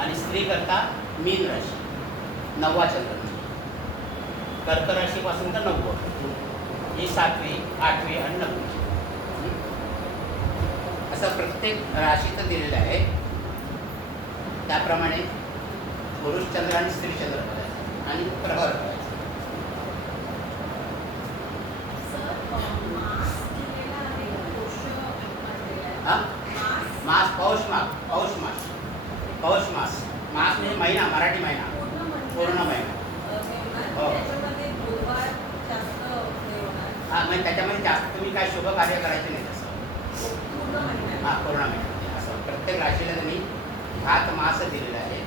आणि स्त्री करता मीन राशी 9वा चंद्र. कर्क राशीपासून तर 9 ही 7वी 8वी आणि 9वी असं प्रत्येक राशीचं दिलेलं आहे. त्याप्रमाणे पुरुष चंद्र आणि स्त्री चंद्र बघायचं आणि प्रभाव बघायचा. मास पौष मास म्हणजे महिना, मराठी महिना, पूर्ण महिना. हो हां, म्हणजे त्याच्यामध्ये जास्त तुम्ही काय शुभ कार्य करायचे नाही तसं. हां, पूर्ण महिना असं प्रत्येक राशीला त्यांनी घात मास दिलेला आहे.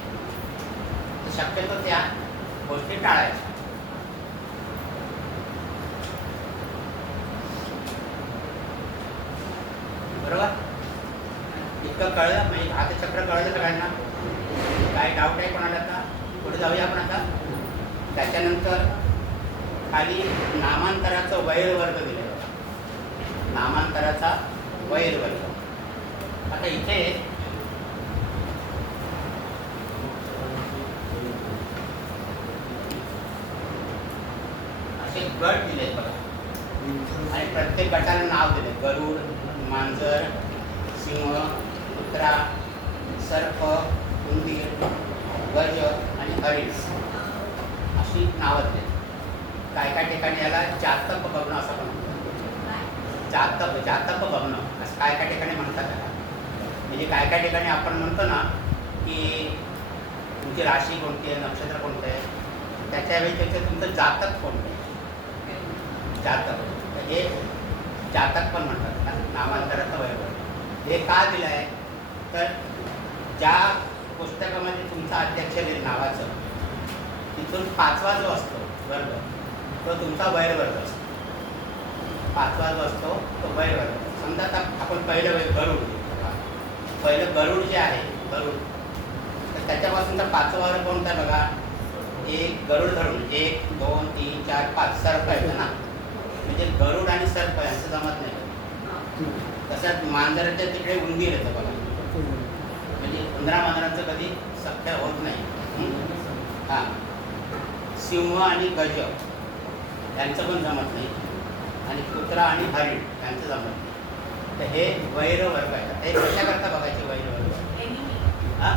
तर शक्यतो त्या गोष्टी टाळायच्या. बरोबर, इतकं कळलं म्हणजे घातचक्र कळलं सगळ्यांना. काय डाऊट आहे कोणाला? आता पुढे जाऊया आपण. आता त्याच्यानंतर खाली नामांतराचं वैरवर्ग दिलेलं आहे. नामांतराचा वैरवर्ग. आता इथे असे गट दिले बघा आणि प्रत्येक गटाला नाव दिले. गरुड, मांजर, सिंह, कुत्रा, सर्प, उंदीर, गज आणि हरिण अशी नावं दिली. काय काय ठिकाणी याला जातक बघणं असं पण म्हणतात. जातक बघणं असं काय काय ठिकाणी म्हणतात त्याला. म्हणजे काय काय ठिकाणी आपण म्हणतो ना की तुमची राशी कोणती आहे, नक्षत्र कोणतं आहे, त्याच्या व्यतिरिक्त तुमचं जातक कोणतं आहे. जातक हे जातक पण म्हणतात. नामांतराचं वैभव हे का दिलं आहे तर ज्या पुस्तकामध्ये तुमचा अध्यक्ष येईल नावाचं तिथून 5वा जो असतो वर्ग तो तुमचा वैरवर्ग असतो. 5वा जो असतो तो वैरवर्ग. समजा आता आपण पहिलं पहिलं गरुड जे आहे गरुड, तर त्याच्यापासूनचा 5वा वर्ग कोणता बघा. एक गरुड धरून 1 2 3 4 5 सर्प आहे ना. म्हणजे गरुड आणि सर्प यांचं जमत नाही. तसंच मांजराच्या तिकडे उंदीर येतं बघा. म्हणजे मांजरांचं कधी सख्य होत नाही. हां, सिंह आणि गज यांचं पण जमत नाही. आणि कुत्रा आणि हरिण यांचं जमत नाही. तर हे वैरवर्ग आहे. हे कशाकरता बघायचे वैरवर्ग? हां,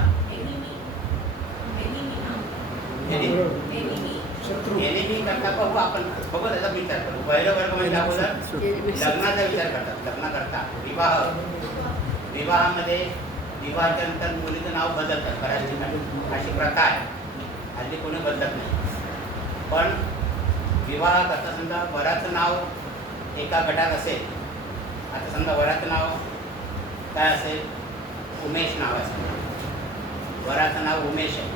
एनिमी करता बघू आपण. बघू त्याचा विचार करू. वैरवर्ग म्हणजे अगोदर लग्नाचा विचार करतात. लग्न करता विवाहामध्ये विवाहाच्या नंतर मुलीचं नाव बदलतात बऱ्याच ठिकाणी. अशी प्रथा आहे. हल्ली कोणी बदलत नाही. पण विवाह करता समजा वराचं नाव एका गटात असेल. आता समजा वराचं नाव काय असेल, उमेश नाव असेल. वराचं नाव उमेश आहे.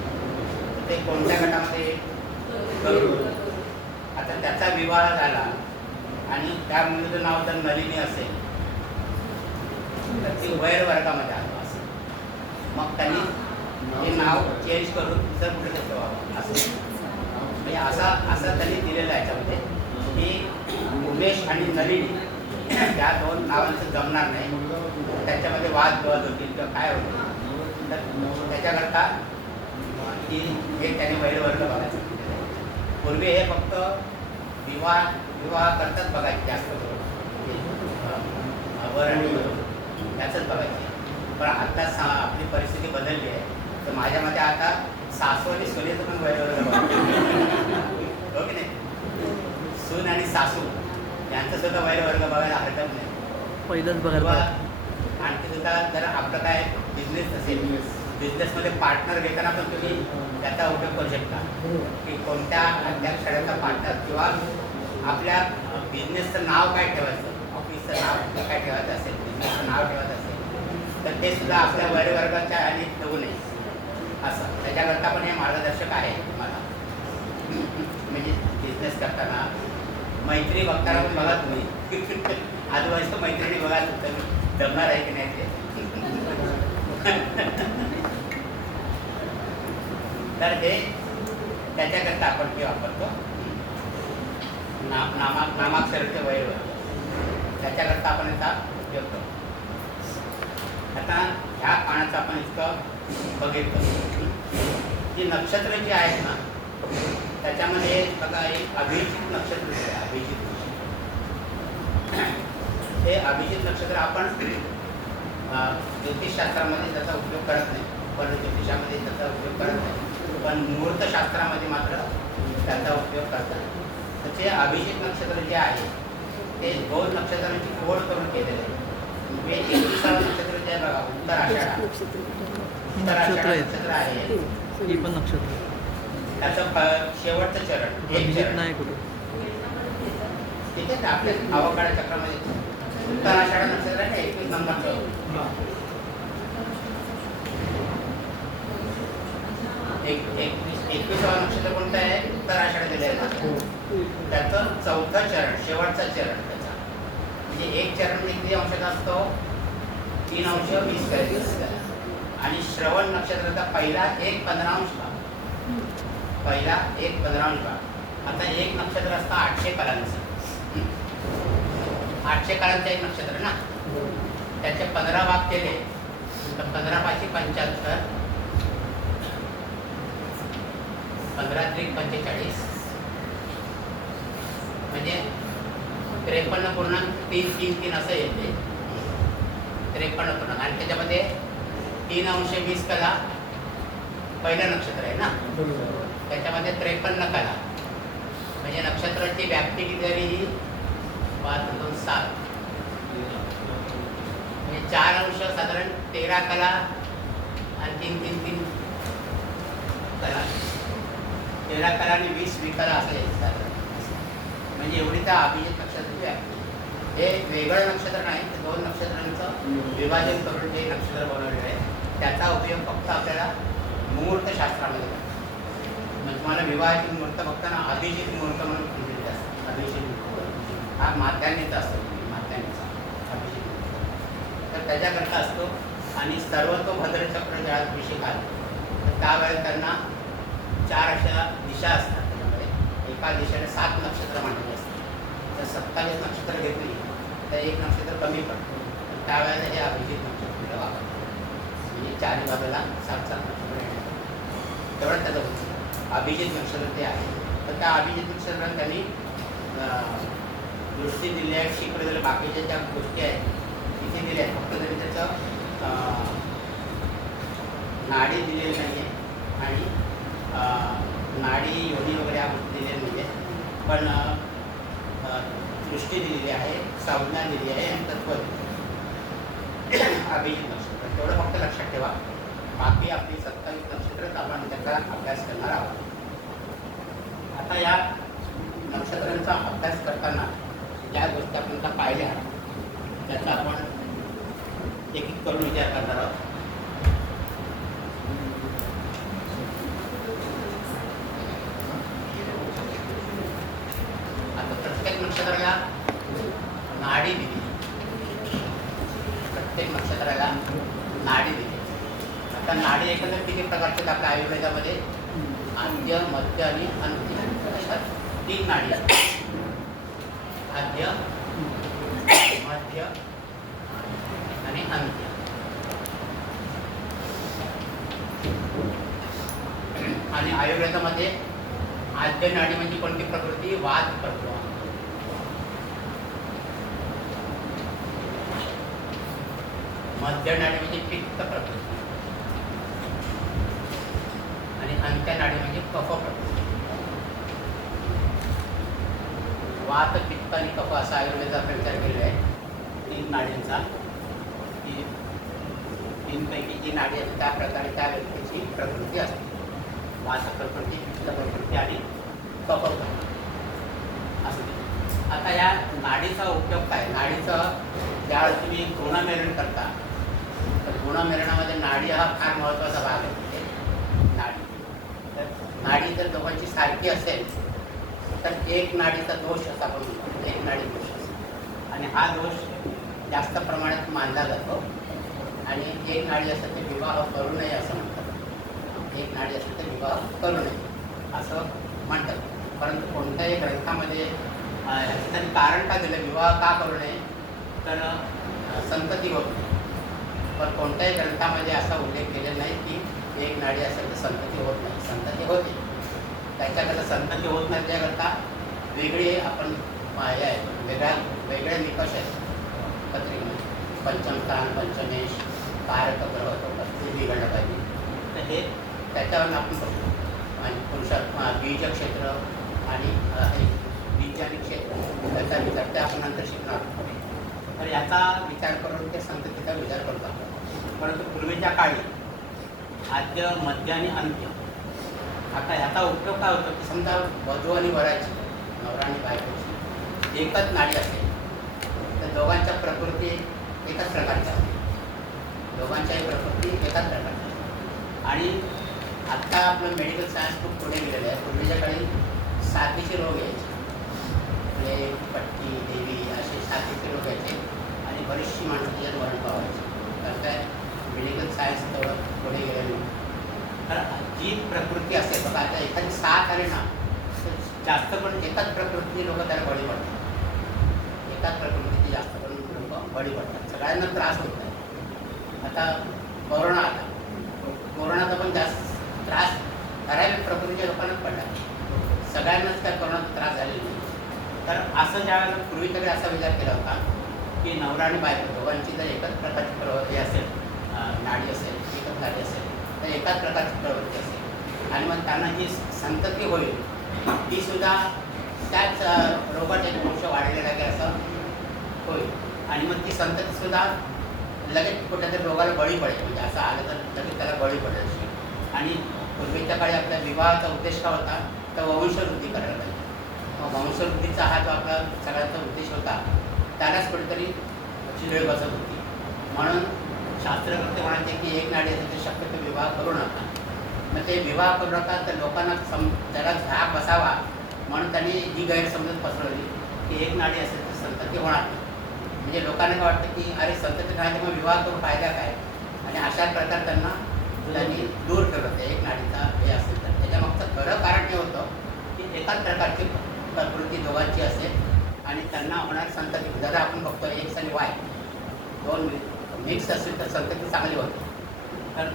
ते कोणत्या गटामध्ये? गरुड. आता त्याचा विवाह झाला आणि त्या मुलीचं नाव जर नलिनी असेल तर ती वैरवर्गामध्ये आलं असेल. मग त्यांनी ते नाव चेंज करून दुसरं कुठे ठेवावं असं. म्हणजे असं त्यांनी दिलेलं आहे याच्यामध्ये की उमेश आणि नलिनी त्या 2 नावांचं जमणार नाही. त्याच्यामध्ये वादविवाद होतील किंवा काय होतील. तर त्याच्याकरता की हे त्याने वैरवर्ग बघायचं. पूर्वी हे फक्त विवाह करतात बघायचे जास्त करून वर आणि वधू याचंच बघायचे. पण आता आपली परिस्थिती बदलली आहे. तर माझ्या मते आता सासू आणि सुनेचं पण वैरवर्ग हो की नाही. सून आणि सासू यांचं सुद्धा वैरवर्ग बघायला हरकत नाही. पहिलंच बघायला. आणखी सुद्धा जर आपलं काय बिझनेस असेल, बिझनेसमध्ये पार्टनर घेताना पण तुम्ही त्याचा उपयोग करू शकता की कोणत्या अध्यक्षाचा पार्टनर किंवा आपल्या बिझनेसचं नाव काय ठेवायचं, ऑफिसचं नाव काय ठेवायचं असेल, बिझनेसचं नाव ठेवायचं असेल तर ते सुद्धा आपल्या वैरवर्गाच्या आणि ठेवू नये असं. त्याच्याकरता पण हे मार्गदर्शक आहे तुम्हाला. म्हणजे बिझनेस करताना मैत्री बघताना पण बघा तुम्ही आजूबाजूचं मैत्रिणी बघा तर जमणार आहे की नाही ते. तर हे त्याच्याकरता आपण ते वापरतो. नामाक्षराचे वैर त्याच्याकरता आपण याचा उपयोग करतो. आता ह्या पानाचं आपण इतकं बघितलं की नक्षत्र जी आहेत ना त्याच्यामध्ये बघा एक अभिजित नक्षत्र आहे. अभिजित हे अभिजित नक्षत्र आपण ज्योतिषशास्त्रामध्ये त्याचा उपयोग करत नाही, पण ज्योतिषामध्ये त्याचा उपयोग करत नाही, पण मुहूर्तशास्त्रामध्ये मात्र त्याचा उपयोग करतात. त्याचे अभिजित नक्षत्र जे आहे ते 2 नक्षत्रांची कोड करून केलेले आहे. म्हणजे 21 नक्षत्र जे आहे बघा उत्तराषाढा नक्षत्र आहे. ही पण नक्षत्र त्याचं शेवटचं चरण एक चरण नाही कुठं ठीक आहे. आपल्या अवकाळ चक्रामध्ये उत्तराषाढा नक्षत्र आहे 21 नंबरचं. 21वां नक्षत्र कोणतं आहे? उत्तराषाढा दिलेलं आहे. त्याचं 4थं चरण शेवटचं चरण त्याचा म्हणजे एक चरण किती अंशाचा असतो? 3 अंश 20 करायचं. आणि श्रवण नक्षत्राचा पहिला 1/15 भाग. पहिला 1/15 भाग. आता एक नक्षत्र असतं 800 कलांचं. 800 कलांचं एक नक्षत्र ना, त्याचे 15 भाग केले तर 15 × 75 15 × 45 म्हणजे 53.333 असं येते. 53 आणि त्याच्यामध्ये 3 अंश 20 कला पहिलं नक्षत्र आहे ना, त्याच्यामध्ये 53 कला म्हणजे नक्षत्राची व्याप्ती किती झाली? ही 5 2 7 म्हणजे 4 अंश साधारण 13 कला आणि 3 3 3 कला 13 कला आणि 20 विकला असं यायचं. म्हणजे एवढी त्या अभिजित नक्षत्राची व्याप्ती. हे वेगळं नक्षत्र नाही, 2 नक्षत्रांचं विभाजन करून जे नक्षत्र बनवलेलं आहे त्याचा उपयोग फक्त आपल्याला मुहूर्तशास्त्रामध्ये करतो. म्हणजे तुम्हाला विवाहाची मुहूर्त बघताना अभिजित मुहूर्त म्हणून दिलेलं असतं. अभिजित मुहूर्त हा माध्यान्हीचा असतो. माध्यान्हीचा अभिजित मुहूर्त तर त्याच्याकरता असतो. आणि सर्व तो भद्रचक्र ज्या विषय आला तर त्यावेळेस त्यांना 4 अशा दिशा असतात. त्याच्यामध्ये एका दिशेने 7 नक्षत्र मांडलेली असतात. जर 27 नक्षत्र घेतली तर एक नक्षत्र कमी पडतं. त्यावेळेला हे अभिजित नक्षत्र वापरतात. म्हणजे 4 बाजूला 7 नक्षत्र येतात. तेवढं त्याचं होतं अभिजित नक्षत्र ते आहे. तर त्या अभिजित नक्षत्रात त्यांनी दृष्टी दिली आहे, शिकवले दिले. बाकीच्या ज्या गोष्टी आहेत तिथे दिल्या आहेत, फक्त तरी त्याचं नाडी दिलेली नाही आहे आणि नाडी योनी वगैरे या गोष्टी दिलेल्या नाही आहेत, पण दृष्टी दिलेली आहे, संज्ञा दिली आहे आणि तत्व अभिजित नक्षत्र तेवढं फक्त लक्षात ठेवा. बाकी आपली 27 नक्षत्रच आपण त्याचा अभ्यास करणार आहोत. आता या नक्षत्रांचा अभ्यास करताना ज्या गोष्टी आपण पाहिल्या त्याचा आपण एक एक करून विचार करणार आहोत. आता प्रत्येक नक्षत्राला नाडी दिली. प्रत्येक नक्षत्राला नाडी दिली. आता नाडी एकंदर किती प्रकारचे आहेत आपल्या आयुर्वेदामध्ये? आद्य, मध्य आणि अंत्य अशा 3 नाडी आहेत. आद्य, मध्य आणि अंत्य. आणि आयुर्वेदामध्ये आद्य नाडी म्हणजे कोणती प्रकृती? वात प्रकृती. मध्य नाडी म्हणजे पित्त प्रकृती आणि अंत्य नाडी म्हणजे कफ प्रकृती. वात, पित्त आणि कफ असा आयुर्वेदाचा विचार केलेला आहे 3 नाडींचा. की 3 पैकी जी नाडी असते त्या प्रकारे त्या व्यक्तीची प्रकृती असते. वात प्रकृती, पित्त प्रकृती आणि कफ प्रकृती असते. आता या नाडीचा उपयोग काय? नाडीचं ज्यावेळेस तुम्ही गुणमेरण करता तर गुणमेरणामध्ये नाडी हा फार महत्त्वाचा भाग आहे. नाडी तर नाडी जर दोघांची सारखी असेल तर एक नाडीचा दोष असा आपण म्हणतो. एक नाडी दोष असतो आणि हा दोष जास्त प्रमाणात मानला जातो. आणि एक नाडी असेल तर विवाह करू नये असं म्हणतात. एक नाडी असेल तर विवाह करू नये असं म्हणतात. परंतु कोणत्याही ग्रंथामध्ये ह्याचं त्यांनी कारण का दिलं विवाह का करू नये, तर संतती होत नाही. पण कोणत्याही ग्रंथामध्ये असा उल्लेख केलेला नाही की एक नाडी असेल तर संतती होत नाही. संतती होते, त्याच्याकरता संतती होत नाही त्याकरता वेगळे आपण हे आहे वेगळे निकष आहेत पत्रिकेमध्ये. पंचम स्थान, पंचमेश, कारक ग्रह तो ते बिघडलं पाहिजे. तर हे त्याच्यावर आपण बघतो. आणि पुरुषार्थ बीज क्षेत्र आणि हे बीजानी क्षेत्र त्याचा विचार ते आपण नंतर शिकणार. तर याचा विचार करून ते संततीचा विचार करतात. परंतु पूर्वीच्या काळी आद्य, मध्य आणि अंत्य आता ह्याचा उपयोग काय होतो की समजा वधू आणि वराची, नवरा आणि बायकोची एकच नाडी असेल तर दोघांच्या प्रकृती एकाच प्रकारच्या असते. दोघांच्याही प्रकृती एकाच प्रकारच्या असते. आणि आत्ता आपलं मेडिकल सायन्स खूप पुढे गेलेलं आहे. पूर्वीच्या काळी साथीचे रोग यायचे, प्लेग, पट्टी, देवी असे साथीचे रोग यायचे आणि बरीचशी माणसं त्याच्यात मरण पावायची. तर काय मेडिकल सायन्स तेवढं पुढे गेलेलं नाही. तर जी प्रकृती असेल बघा, आता एखादी साथ आली ना तर जास्त पण एकाच प्रकृतीची लोक त्याला बळी पडतात. एकाच प्रकृतीची जास्त पण लोक बळी पडतात. सगळ्यांना त्रास होत नाही. आता कोरोना आला, कोरोनाचा पण जास्त त्रास ठराविक प्रकृतीच्या लोकांनाच पडला. सगळ्यांनाच काय कोरोनाचा त्रास झालेला नाही. तर असं ज्यावेळेला पूर्वीकडे असा विचार केला होता की नवरा आणि बायको दोघांची जर एकच प्रकारची हे असेल, नाडी असेल, एकच नाडी असेल तर एकाच प्रकारची प्रवृत्ती असेल आणि मग त्यांना जी संतती होईल ती सुद्धा त्याच रोगात एक वंश वाढलेला आहे असं होईल. आणि मग ती संततीसुद्धा लगेच कुठल्यातरी रोगाला बळी पडेल. म्हणजे असं आलं तर लगेच त्याला बळी पडेल. आणि पूर्वीच्या काळी आपल्या विवाहाचा उद्देश काय होता, तर वंशवृद्धी करायला पाहिजे. मग वंशवृद्धीचा हा जो आपला सगळ्यांचा उद्देश होता त्यालाच कुठेतरी चिरळ बसत होती. म्हणून शास्त्रकर्ते म्हणायचे की एक नाडी असेल तर शक्यतो विवाह करू नका. मग ते विवाह करू नका तर लोकांना त्याला झाक बसावा म्हणून त्यांनी ही गैरसमजूत पसरवली की एक नाडी असेल तर संतती होणार नाही. म्हणजे लोकांना काय वाटतं की अरे संतती नाही मग विवाह करून फायदा काय. आणि अशा प्रकारे त्यांनी दूर ठेवलं होतं एक नाडीचा हे असेल तर. त्याच्यामागचं खरं कारण हे होतं की एकाच प्रकारची प्रकृती दोघांची असेल आणि त्यांना होणार संतती. जर आपण बघतो एक्स आणि वाय दोन मिक्स असेल तर संतती चांगली होते. तर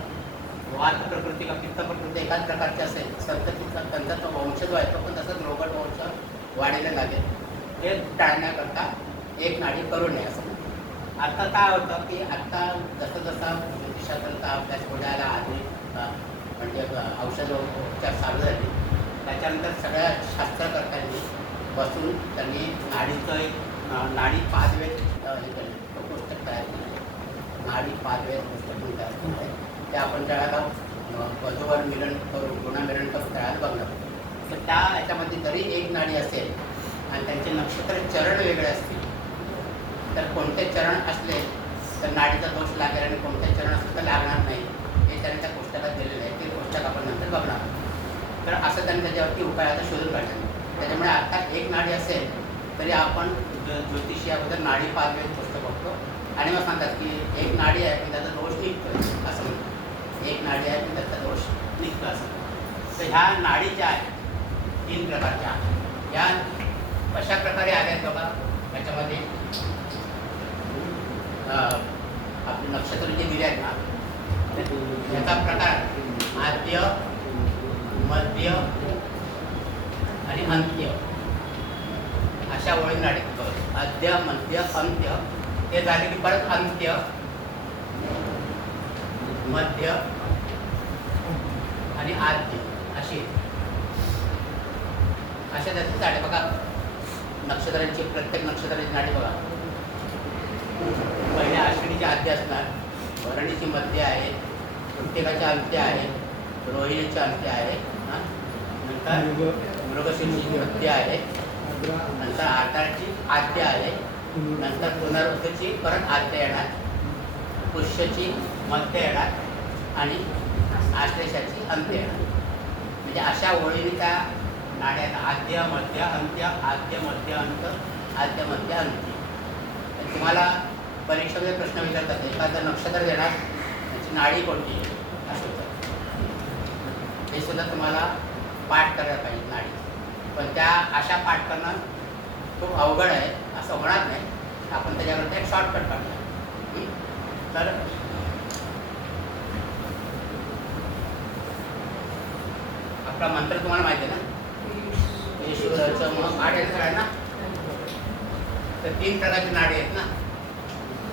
वात प्रकृती का पित्त प्रकृती एकाच प्रकारची असेल संततीचा त्यांचा तो वंश जो आहे तो पण तसंच रोगट वंश वाढीला लागेल. हे टाळण्याकरता एक नाडी करू नये असं. आता काय होतं की आत्ता जसं जसं ज्योतिषाकरता अभ्यास पुढ्याला आधुनिक म्हणजे औषधोपचार चालू झाले त्याच्यानंतर सगळ्या शास्त्रकर्त्यांनी बसून त्यांनी नाडीचं एक नाडी पादवेद हे केलं. तो पुस्तक तयार केलं. नाडी पादवेद पुस्तक पण तयार केलं आहे. ते आपण त्याला वधूवर मिलन करून गुणमिलन करून त्याला बघणार. तर त्या याच्यामध्ये जरी एक नाडी असेल आणि त्यांचे नक्षत्र चरण वेगळे असतील तर कोणते चरण असले तर नाडीचा दोष लागेल आणि कोणते चरण असले तर लागणार नाही. हे त्यांनी त्या पुस्तकात दिलेलं आहे. ते पुस्तक आपण नंतर बघणार. तर असं त्यांनी त्याच्यावरती उपाय आता शोधून काढले. त्याच्यामुळे आता एक नाडी असेल तरी आपण ज्योतिषी अगोदर नाडी पादवेद पुस्तक बघतो आणि मग सांगतात की एक नाडी आहे पण त्याचा दोष निघतो असं म्हणतो. एक नाडी आहे पण त्याचा दोष निघतो असं. तर ह्या नाडी ज्या आहेत 3 प्रकारच्या या कशा प्रकारे आल्या बघा. त्याच्यामध्ये आपले नक्षत्र जे दिले आहेत ना याचा प्रकार आद्य, मध्य आणि अंत्य अशा ओळी नाडी. आद्य, मध्य, अंत्य हे झाले की परत अंत्य, मध्य आणि आद्य अशी अशा त्याची नाडी बघा. नक्षत्रांची प्रत्येक नक्षत्राची नाडी बघा. पहिल्या अश्विनीची आद्य असणार, भरणीची मध्य आहे, प्रत्येकाचे अंत्य आहे, रोहिणीचे अंत्य आहे, नंतर मृगशिरेची मध्य आहे, नंतर आषाढची आद्य आहे, नंतर पुनरुत्तरची परत आद्य येणार, पुष्यची मध्य येणार आणि आश्लेषाची अंत्य येणार. म्हणजे अशा ओळीने त्या नाड्यात आद्य, मध्य, अंत्य, आद्य, मध्य, अंत, आद्य, मध्य, अंत्य तुम्हाला परीक्षेमध्ये प्रश्न विचारतात, एखादं नक्षत्र देणार त्याची नाडी कोणती आहे असं होतं. हे सुद्धा तुम्हाला पाठ करायला पाहिजे नाडी. पण त्या अशा पाठ करणं खूप अवघड आहे असं होणार नाही. आपण त्याच्याकरता एक शॉर्टकट काढूया. तर आपला मंत्र तुम्हाला माहिती आहे ना, ईश्वराचं मग पाठ आहे सगळ्यांना. तर 3 प्रकारची नाडी आहेत ना,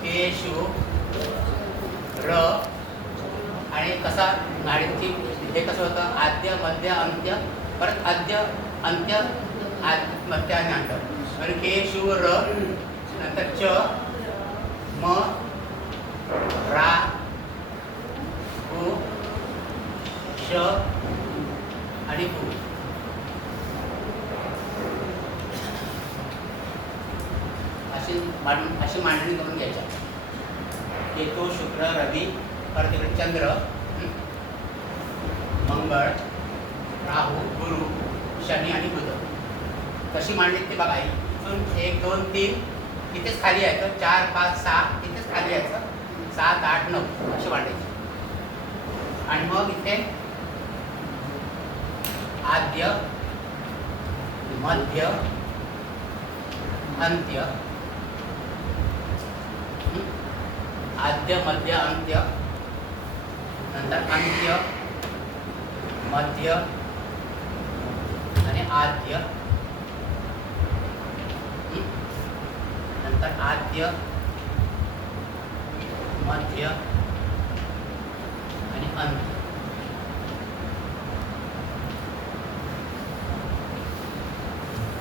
केशू, र आणि कसा नाडींची हे कसं होतं, आद्य मध्य अंत्य, परत आद्य अंत्य मध्य आणि अंत. म्हणजे केशू र, नंतर च, म, रा, उ, श आणि उ. अशी मांडणी करून घ्यायच्या. केतू, शुक्र, रवी, परत इकडे चंद्र, मंगळ, राहू, गुरु, शनी आणि बुध. कशी मांडली ते बघा. इथून 1 2 3 इथेच खाली यायचं, 4 5 6 इथेच खाली यायचं, 7 8 9 अशी मांडायची. आणि मग इथे आद्य मध्य अंत्य, आद्य मध्य अंत्य, नंतर अंत्य मध्य आणि आद्य, नंतर आद्य मध्य आणि अंत्य.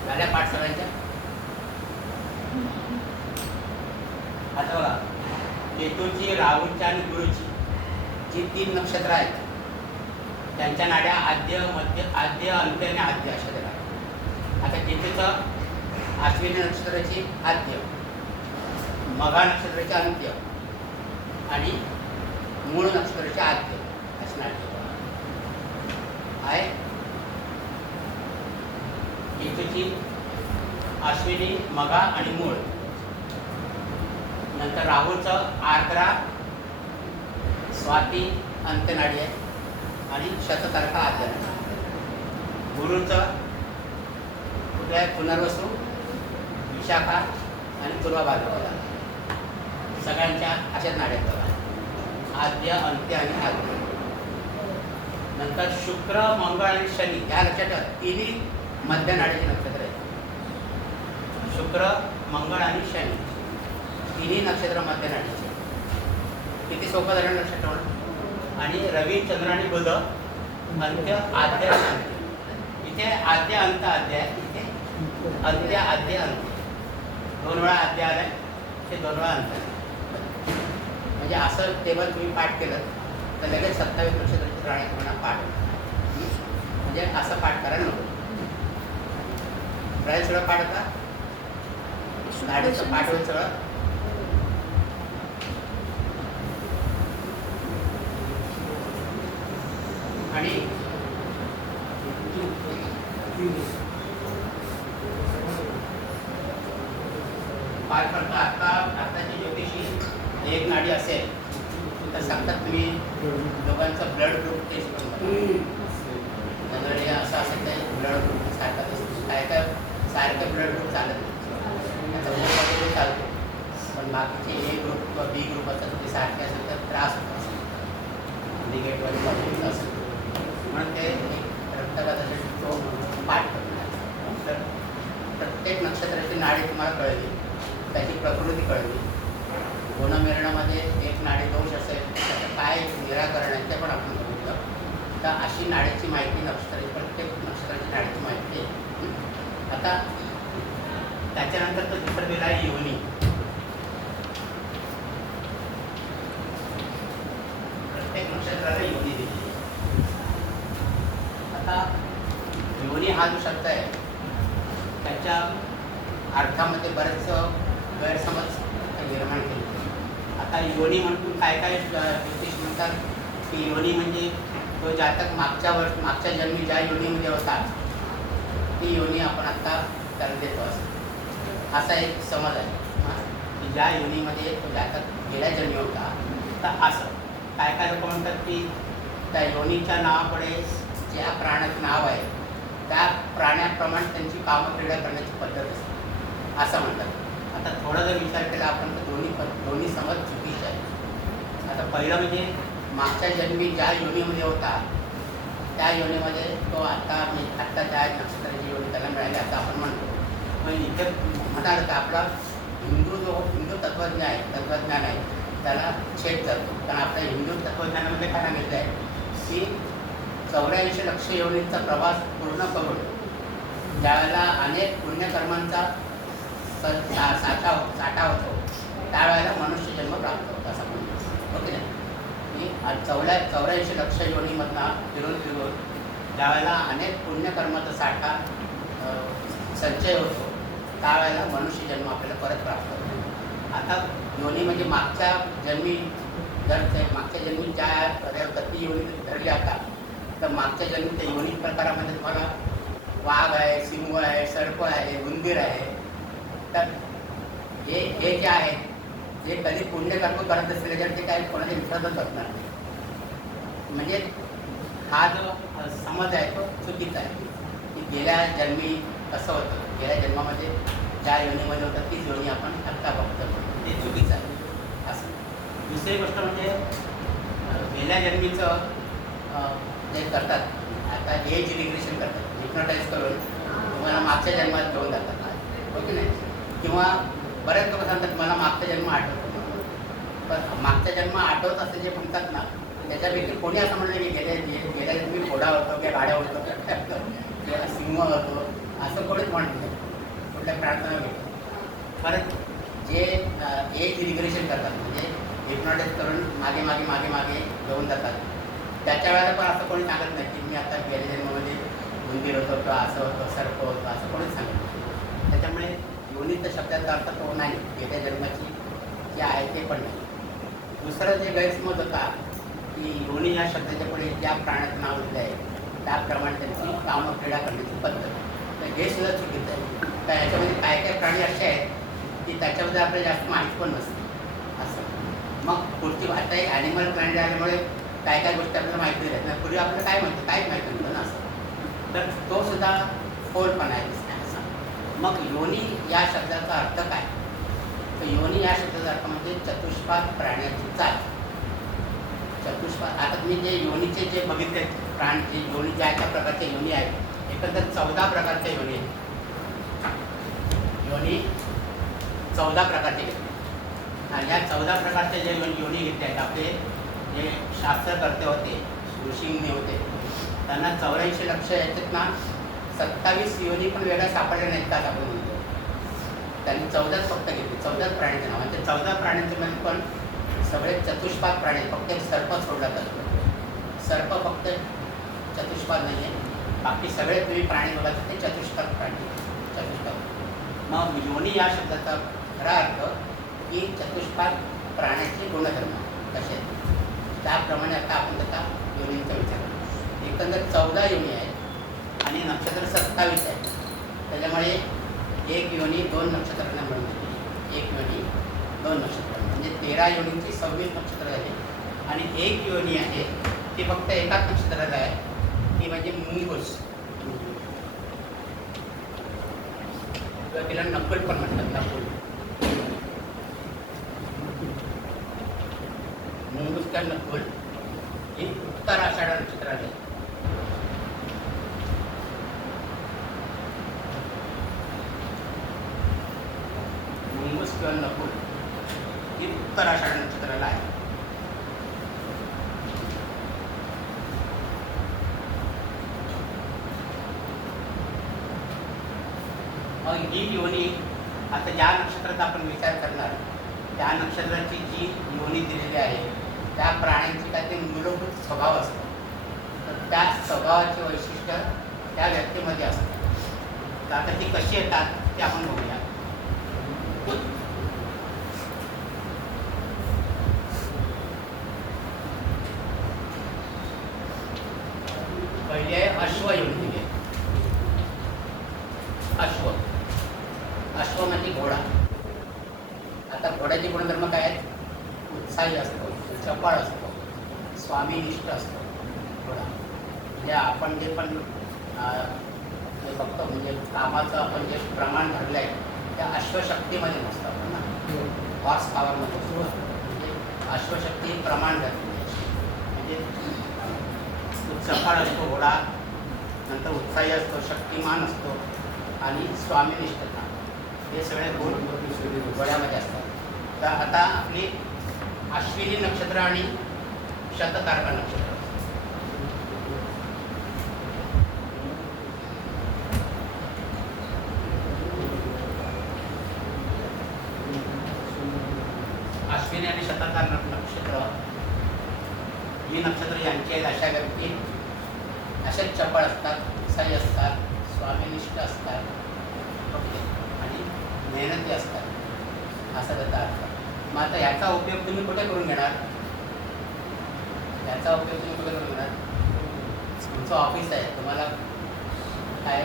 झाल्या पाठ सगळ्यांच्या. आता बघा, केतूची, राहूची आणि गुरुची जी 3 नक्षत्र आहेत त्यांच्या नाड्या आद्य मध्य आद्य अंत्य आणि आद्य अशा आहेत. आता केतूचं अश्विनी नक्षत्राची आद्य, मघा नक्षत्राचे अंत्य आणि मूळ नक्षत्राचे आद्य अशी नाडी आहे. केतूची अश्विनी, मघा आणि मूळ. नंतर राहूचं आर्द्रा, स्वाती अंत्यनाडी आहे आणि शततारका आद्य नाडी. गुरुचं कुठे आहे, पुनर्वसू, विशाखा आणि पूर्व भाद्रपदा. सगळ्यांच्या अशाच नाड्या बघा, आद्य अंत्य आणि आद्य. नंतर शुक्र, मंगळ आणि शनी ह्या लक्षात ठेवा, 3 मध्य नाडीचे नक्षत्र आहेत. शुक्र, मंगळ आणि शनी 3 नक्षत्र मध्य नाडीचे. किती सोपं झालं लक्षात ठेवणं. आणि रवी, चंद्र आणि बुध अंत्य आद्य अंत्य. इथे आद्य अंत आद्य आहे, इथे अंत्य आद्य अंत्य. 2 वेळा आद्य आलाय, ते 2 वेळा अंत आहे. म्हणजे असं टेबल तुम्ही पाठ केलं तर लगेच 27 नक्षत्राची राणी तुम्हाला पाठ होणार. म्हणजे असं पाठ करायला नको. राहील सगळं पाठ होता, नाडीचं पाठ होईल सगळं. आणि पाठ करता आत्ताची ज्योतिषी एक नाडी असेल तर सांगतात तुम्ही दोघांचं ब्लड ग्रुप टेस्ट करून जनरली असं असेल तर ब्लड ग्रुप सारखं काय काय सारखं ब्लड ग्रुप चालत नाही. आता ग्रुप चालतो, पण बाकीचे ए ग्रुप किंवा बी ग्रुप असतात ते सारखे असेल तर त्रास होत असेल, निगेटिव्ह आणि पॉझिटिव्ह असेल. म्हणून ते रक्तगटासाठी तो पाठ करणार. तर प्रत्येक नक्षत्राची नाडी तुम्हाला कळली, त्याची प्रकृती कळली. गुणमिरणमध्ये एक नाडी दोष असेल त्याचं काय निराकरण आहे ते पण आपण बघितलं. तर अशी नाडीची माहिती प्रत्येक नक्षत्राची नाडीची माहिती आहे. आता त्याच्यानंतर तो दुसरं दिला आहे योनी. प्रत्येक नक्षत्राला योनी दिली. आता योनी हा जो शब्द आहे त्याच्या अर्थामध्ये बरेच गैरसमज निर्माण केले. आता योनी म्हणून काय काय ज्योतिष म्हणतात की योनी म्हणजे तो जातक मागच्या जन्मी ज्या योनीमध्ये होता ती योनी आपण आत्ता त्याला देतो असं, असा एक समज आहे. की ज्या योनीमध्ये तो ज्याचा गेल्या जन्मी होता, तर असं काय काय लोक म्हणतात की त्या योनीच्या नावापुढे ज्या प्राण्याचं नाव आहे त्या प्राण्याप्रमाणे त्यांची कामक्रीडा करण्याची पद्धत असते असं म्हणतात. आता थोडा जर विचार केला आपण तर दोन्ही समज चुकीचे आहे. आता पहिलं म्हणजे मागच्या जन्मी ज्या योनीमध्ये होता त्या योनीमध्ये तो आत्ता त्या नक्षत्राची योनी त्याला मिळाली असं आपण म्हणतो. पण इथे म्हणाल तर आपला हिंदू तत्त्वज्ञान आहे त्याला छेद जातो. कारण आपल्या हिंदू तत्त्वज्ञानामध्ये काय सांगितलं आहे की 84 लक्ष योनींचा प्रवास पूर्ण करून ज्यावेळेला अनेक पुण्यकर्मांचा साठा होतो त्यावेळेला मनुष्य जन्म प्राप्त होतो असं म्हणतो. ओके नाही की 84 लक्ष योनीमधनं फिरून ज्यावेळेला अनेक पुण्यकर्माचा साठा संचय होतो त्यावेळेला मनुष्य जन्म आपल्याला परत प्राप्त होतो. आता योनी म्हणजे मागच्या जन्मी ज्या कधी योनी धरली आता तर मागच्या जन्मी त्या योनी प्रकारामध्ये तुम्हाला वाघ आहे, सिंह आहे, सर्प आहे, उंदीर आहे. तर हे जे आहे जे कधी पुण्यकर्म करत असलेले तर ते काही कोणाच्या विश्वासच असणार नाही. म्हणजे हा जो समज आहे तो चुकीचा आहे की गेल्या जन्मी कसं होतं, गेल्या जन्मामध्ये ज्या योनीमध्ये होतं तीच योनी आपण आत्ता बघतो ते चुकीचं आहे असं. दुसरी गोष्ट म्हणजे गेल्या जन्मीचं जे करतात आता एज रिग्रेशन करतात, हिप्नोटाईज करून तुम्हाला मागच्या जन्मात घेऊन जातात हो की नाही. किंवा बरेच लोक सांगतात मला मागचा जन्म आठवतो, पण मागचा जन्म आठवत असं जे म्हणतात ना त्याच्यापैकी कोणी असं म्हणलं की गेल्या जन्मी घोडा होतो किंवा गाड्या होतो किंवा सिंह होतो असं कोणीच म्हणत नाही. कुठल्या प्रार्थना घेतो. परत जे एज रिग्रेशन करतात म्हणजे हिप्नोटाईज करून मागे घेऊन जातात त्याच्या वेळेला पण असं कोणी सांगत नाही की मी आता गेल्या जन्मामध्ये उंदीर होतो किंवा असं होतं, सर्प होतं असं कोणीच सांगत नाही. त्याच्यामुळे योनीच्या शब्दाचा अर्थ तो नाही, गेल्या जन्माची जे आहे ते पण नाही. दुसरं जे गैरसमज होता की योनी या शब्दाच्या पुढे ज्या प्राण्याचं नाव दिलं आहे त्याप्रमाणे त्यांची कामक्रीडा करण्याची पद्धत, तर हे सुद्धा चुकीचं आहे. तर याच्यामध्ये काय प्राणी असे आहेत की त्याच्याबद्दल आपल्याला जास्त माहिती पण नसते असं. मग पुढची आता एक ॲनिमल प्लॅनेट आल्यामुळे काय गोष्टी आपल्याला माहिती देत नाही. पूर्वी आपल्याला काय माहिती काहीच माहिती नव्हतं ना असं. तर तो सुद्धा फोलपणा आहे असं. मग योनी या शब्दाचा अर्थ काय, तर योनी या शब्दाचा अर्थ म्हणजे चतुष्पाद प्राण्याची चाल. चतुष्पाद आता तुम्ही जे योनीचे जे बघितले प्राण जे योनी ज्या त्या प्रकारच्या योनी आहेत एकंदर 14 प्रकारच्या योनी आहेत. योनी 14 प्रकारचे घेतले आणि या 14 प्रकारच्या जे योनी घेतले आहेत आपले जे शास्त्रकर्ते होते ऋषीमुनी होते त्यांना 84 लक्ष याच्यात ना 27 योनी पण वेगळ्या सापडल्या नाहीत का आपण म्हणतो. त्यांनी 14 फक्त घेतले, 14 प्राण्यांचं नाव. ते 14 प्राण्यांच्या मध्ये पण सगळे चतुष्पाद प्राणी, फक्त एक सर्प सोडला जातो. सर्प फक्त चतुष्पाद नाही आहे, बाकी सगळे तुम्ही प्राणी बघायचे ते चतुष्पाद प्राणी. मग योनी या शब्दाचा खरा अर्थ की चतुष्पाद प्राण्याचे गुणधर्म कसे आहेत त्याप्रमाणे आता आपण त्याचा योनींचा विचार करू. एकंदर 14 योनी आहेत आणि नक्षत्र 27 आहेत. त्याच्यामुळे एक योनी 2 नक्षत्रांना मिळून दिली. एक योनी 2 नक्षत्र म्हणजे 13 योनींची 26 नक्षत्र झाली. आणि एक योनी आहे ती फक्त एकाच नक्षत्राला आहे, ती म्हणजे मुंगूस किंवा तिला नकुल पण म्हणतात. नकुल मुंगूस का नकुल ही उत्तर आषाढ नक्षत्राला आहे. मुंगूस किंवा नकुल ही उत्तर आषाढ नक्षत्राला आहे. ही योनी आता ज्या नक्षत्राचा आपण विचार करणार त्या नक्षत्राची जी योनी दिलेली आहे त्या प्राण्यांची काय ते मूलभूत स्वभाव असतो. तर त्या स्वभावाचे वैशिष्ट्य त्या व्यक्तीमध्ये असतं. तर आता ती कशी येतात ते आपण बघूया. पहिले आहे अश्व योनी. अश्व म्हणजे घोडा. आता घोड्याचे गुणधर्म काय आहेत? उत्साही असतो, चपळ असतो, स्वामीनिष्ठ असतो घोडा. म्हणजे आपण जे पण जे बघतो म्हणजे कामाचं आपण जे प्रमाण धरलं आहे त्या अश्वशक्तीमध्ये नसतं आपण ना, हॉर्स पॉवरमध्ये असतो. म्हणजे अश्वशक्ती प्रमाण धरते म्हणजे चपळ असतो घोडा, नंतर उत्साही असतो, शक्तिमान असतो आणि स्वामीनिष्ठता, हे सगळे गुण घोड्यामध्ये असतात. तर आता आपली अश्विनी नक्षत्र आणि शततारका नक्षत्र. अश्विनी आणि शततारका नक्षत्र ही नक्षत्र यांची आहेत. अशा व्यक्ती अशाच चपळ असतात, उत्साही असतात, स्वामीनिष्ठ असतात, ओके, आणि मेहनती असतात, असा त्याचा अर्थ. मग आता ह्याचा उपयोग तुम्ही कुठे करून घेणार? याचा उपयोग तुम्ही कुठे करून घेणार? तुमचं ऑफिस आहे, तुम्हाला काय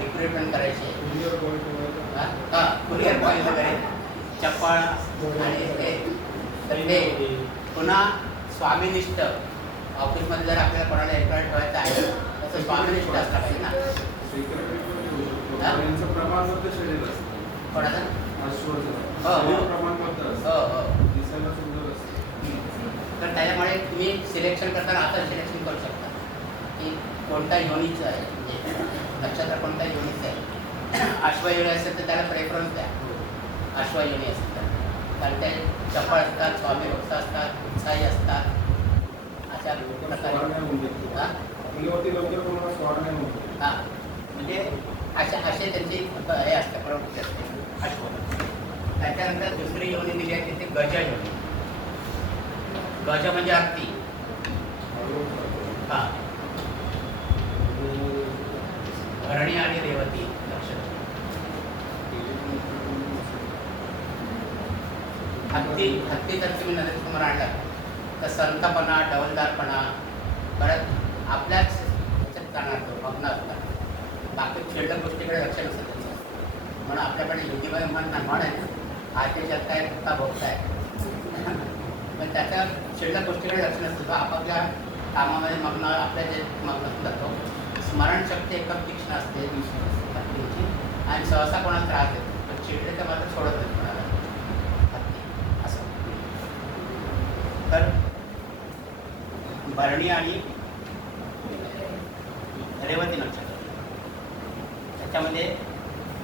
रिक्रुटमेंट करायची आहे, हां कुरिअर पॉईंट वगैरे चपळ आणि ते पुन्हा स्वामीनिष्ठ. ऑफिसमध्ये जर आपल्याला कोणाला एम्प्लॉय ठेवायचं आहे तसं स्वामीनिष्ठ असला पाहिजे ना. कोणाचं? हो हो हो. तर त्याच्यामुळे तुम्ही सिलेक्शन करताना आता सिलेक्शन करू शकता की कोणत्या योनीचं आहे, म्हणजे नक्षत्र कोणत्या योनीचं आहे. अश्वयोनी असेल तर त्याला प्रेफरन्स द्या, अश्वयोनी असेल तर, कारण ते चपळ असतात, स्वामी भक्त असतात, उत्साही असतात, अशा प्रकारे. हां म्हणजे असे त्यांची हे असते, प्रवृत्ती असते अश्व. त्याच्यानंतर दुसरी योनी दिली आहे तिथे गज योनी. गज म्हणजे हत्ती. हां भरणी आणि रेवती नक्षत्र. हत्ती जर तुम्ही नजरेसमोर आणला तर संतपणा, डवलदारपणा, परत आपल्याच ह्याच्यात जाणार तो मग्न असतात, बाकी शिल्लक गोष्टीकडे लक्ष नसतं त्याचं. म्हणून आपल्याकडे हिंदीमध्ये म्हण आहे ना, आजच्या जग काय भुक्ता भोगताय, पण त्याच्या शिल्लक गोष्टीकडे लक्ष नसतं. तो आपापल्या कामामध्ये मग्न, आपल्या जे मग्न जातो. स्मरणशक्ती एकदम तीक्ष्ण असते हत्तीची आणि सहसा कोणाला त्रास देतो, पण चिडले तर मात्र सोडत नाही कोणाला हत्ती असं. तर भरणी आणि रेवती नक्षत्र, त्याच्यामध्ये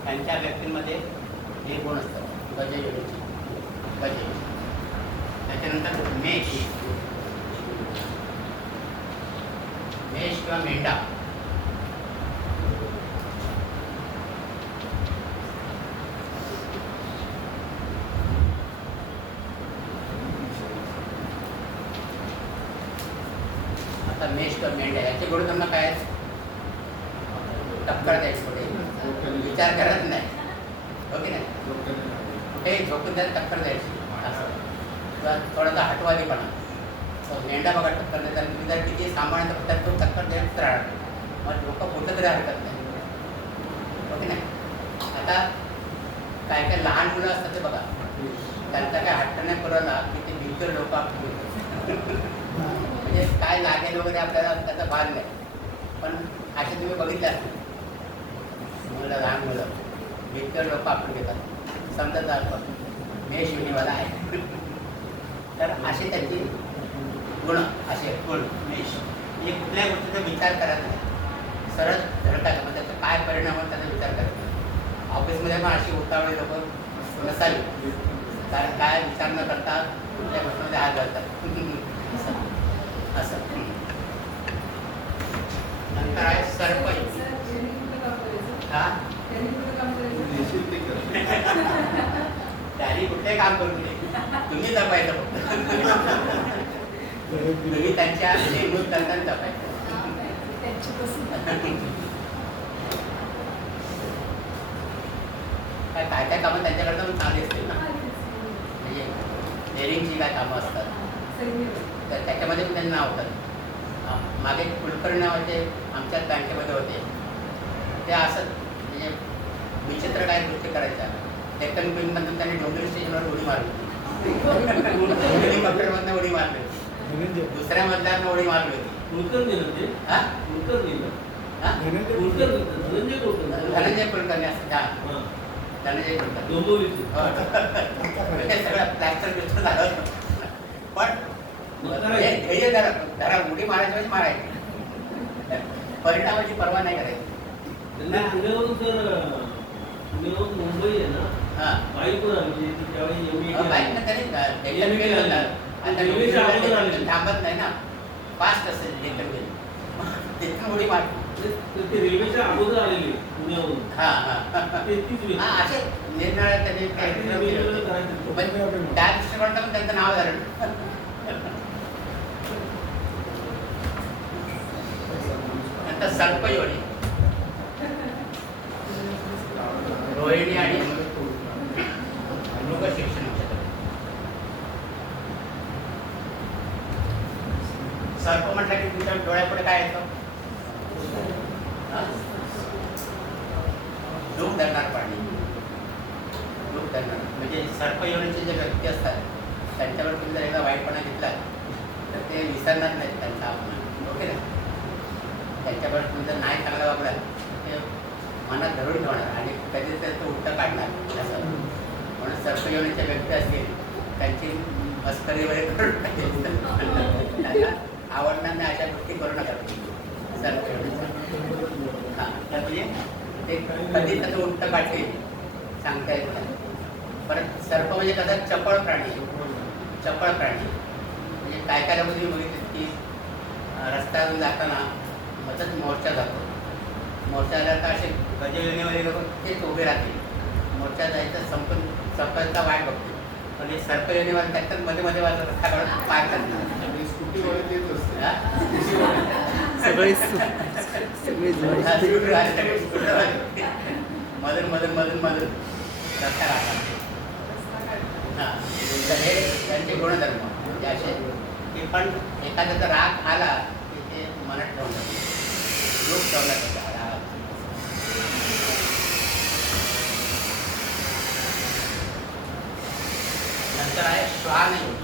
त्यांच्या व्यक्तींमध्ये हे गुण असतात गजयोनीचे. गजयोनी. त्याच्यानंतर मेष. मेष किंवा मेंढा. आता मेष किंवा मेंढा याचे गुणधर्म काय आहेत? टक्कर द्यायची, थोडे विचार करत नाही, हो की नाही, कुठे झोपून द्यायला टक्कर द्यायची असं, किंवा थोडासा हटवादीपणा. मेंढा बघा टक्कर देतात, तुम्ही जर किती सांभाळण्याचं तर तो टक्कर देत राहणार, मग लोक कुठं तरी हरकत नाही, हो की नाही. आता काय काय लहान मुलं असतात ते बघा, त्यांचा काय हट्ट नाही पुरवला की ते भीतर लोक म्हणजे काय लागेल वगैरे आपल्याला त्याचा भाग नाही. पण असे तुम्ही बघितले असतील मुलं, लहान मुलं भीतर लोक आपण घेतात, समजत आपण मेष योनीवाला आहे. तर असे त्यांची गुण असे गुण मेष, म्हणजे कुठल्या गोष्टीचा विचार करत नाही, सरळ धडकायचं, मग त्याचा काय परिणाम होईल त्याचा विचार करत नाही. ऑफिसमध्ये पण अशी उतावळी लोक नसावी, कारण काय विचार न करता कुठल्या गोष्टीमध्ये हात घालतात असं. नंतर आहे सर्प. हा त्यांनी कुठले काम करू नये, तुम्ही जपायचं फक्त. तुम्ही त्यांच्या नेमणूक करताना जपायचं. काय काय कामं त्यांच्याकडनं पण चांगली असतील ना, म्हणजे डेअरिंगची काय कामं असतात तर त्याच्यामध्ये पण त्यांना आवडतात. मागे कुलकर्णी नावाचे आमच्याच बँकेमध्ये होते, ते असं म्हणजे विचित्र काय गोष्टी करायच्या. डेक्कन क्वीनमधून त्यांनी डोंगरी स्टेशनवर उडी मारली कम्प्युटरमधनं उडी मारली होती. दुसऱ्या मधल्यानं उडी मारली होती. हा? हा? धनंजय कुलकर्णी असं हा. धनंजय कुलकर्णी हो. हे सगळं प्लॅस्टर बिस्टर झालं होतं. पण हे ध्येय जरा उडी मारायच्या वेळेस मारायची, परिणामाची पर्वा नाही करायची. मुंबई आहे ना, हा बाईकवर आली त्यावेळी बाईक ना तरी डेक्कन वेल होणार. आता रेल्वेच्या अगोदर आली. थांबत नाही ना, फास्ट असेल डेक्कन वेल, तिथून उडी मार. ते रेल्वेच्या अगोदर आलेली पुण्यावरून. हा हा ते तीच वेळ. हा असे निर्णय त्यांनी काहीतरी वेगवेगळं करायचं. पण त्या दृष्टिकोनातून पण त्यांचं नाव झालं. नंतर सर्पयोनी, रोहिणी आणि मृग शिक्षण. सर्प म्हटलं की तुमच्या डोळ्यापुढे काय येतं? डूब धरणार प्राणी, डूब धरणार म्हणजे सर्पयोनीचे जे व्यक्ती असतात त्यांच्यावर तुम्ही जर एकदा वाईटपणा घेतला तर ते विसरणार नाहीत त्यांचा अपमान. ओके ना? त्यांच्यावर तुम्ही जर नाही चांगला वागला ते मनात धरून ठेवणार आणि कधीतरी तो उलटं काढणार असं. म्हणून सर्पयोनीचे व्यक्ती असतील त्यांची मस्करी वगैरे करून त्यांना आवडणार नाही अशा गोष्टी करू नका सर्पयोनीचा. हां तर म्हणजे ते कधी त्याचं उलटं काढतील सांगता येत नाही. परत सर्प म्हणजे कसं चपळ प्राणी, चपळ प्राणी म्हणजे काय काय लोक तुम्ही बघितलं की रस्त्यावर जाताना मध्येच मोर्चा जातो. मोर्चाला तर असे गजवेणी वगैरे करून तेच उभे राहतील. मोर्चा जायचं संपून संपायचा वाट बघते. पण हे सर्पयोनीवर त्याच्यात मध्ये मध्ये वाजत रस्ता काढून पाय करतात. सगळी मधून मधून मधून मधून रस्ता राहतात. हां तर हे त्यांचे गुणधर्म म्हणजे असे की पण एखाद्याचा राग आला की ते मनात ठेवून जातो, रूप ठेवला त्याचा राग. नंतर आहे श्वानयोनी.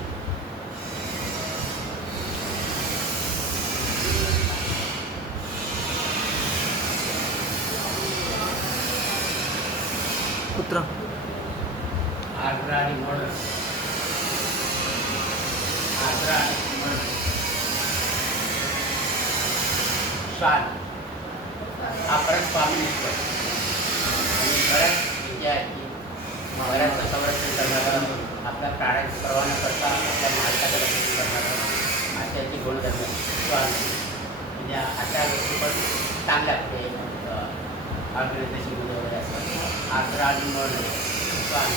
कुत्रा. आग्रा आणि मळ, आग्रा आणि मळ. श्वान हा परत स्वामिनिष्ठ आणि बऱ्याच विद्या आहेत की बऱ्याचचं संरक्षण करणारा, आपल्या प्राण्याची पर्वा न करता आपल्या मालकाचं रक्षण करणारा असे याची गुणधर्म श्वान. म्हणजे अशा गोष्टी पण चांगल्या ऑर्गनायझेशन वगैरे असतात. आग्रा आणि मळ श्वान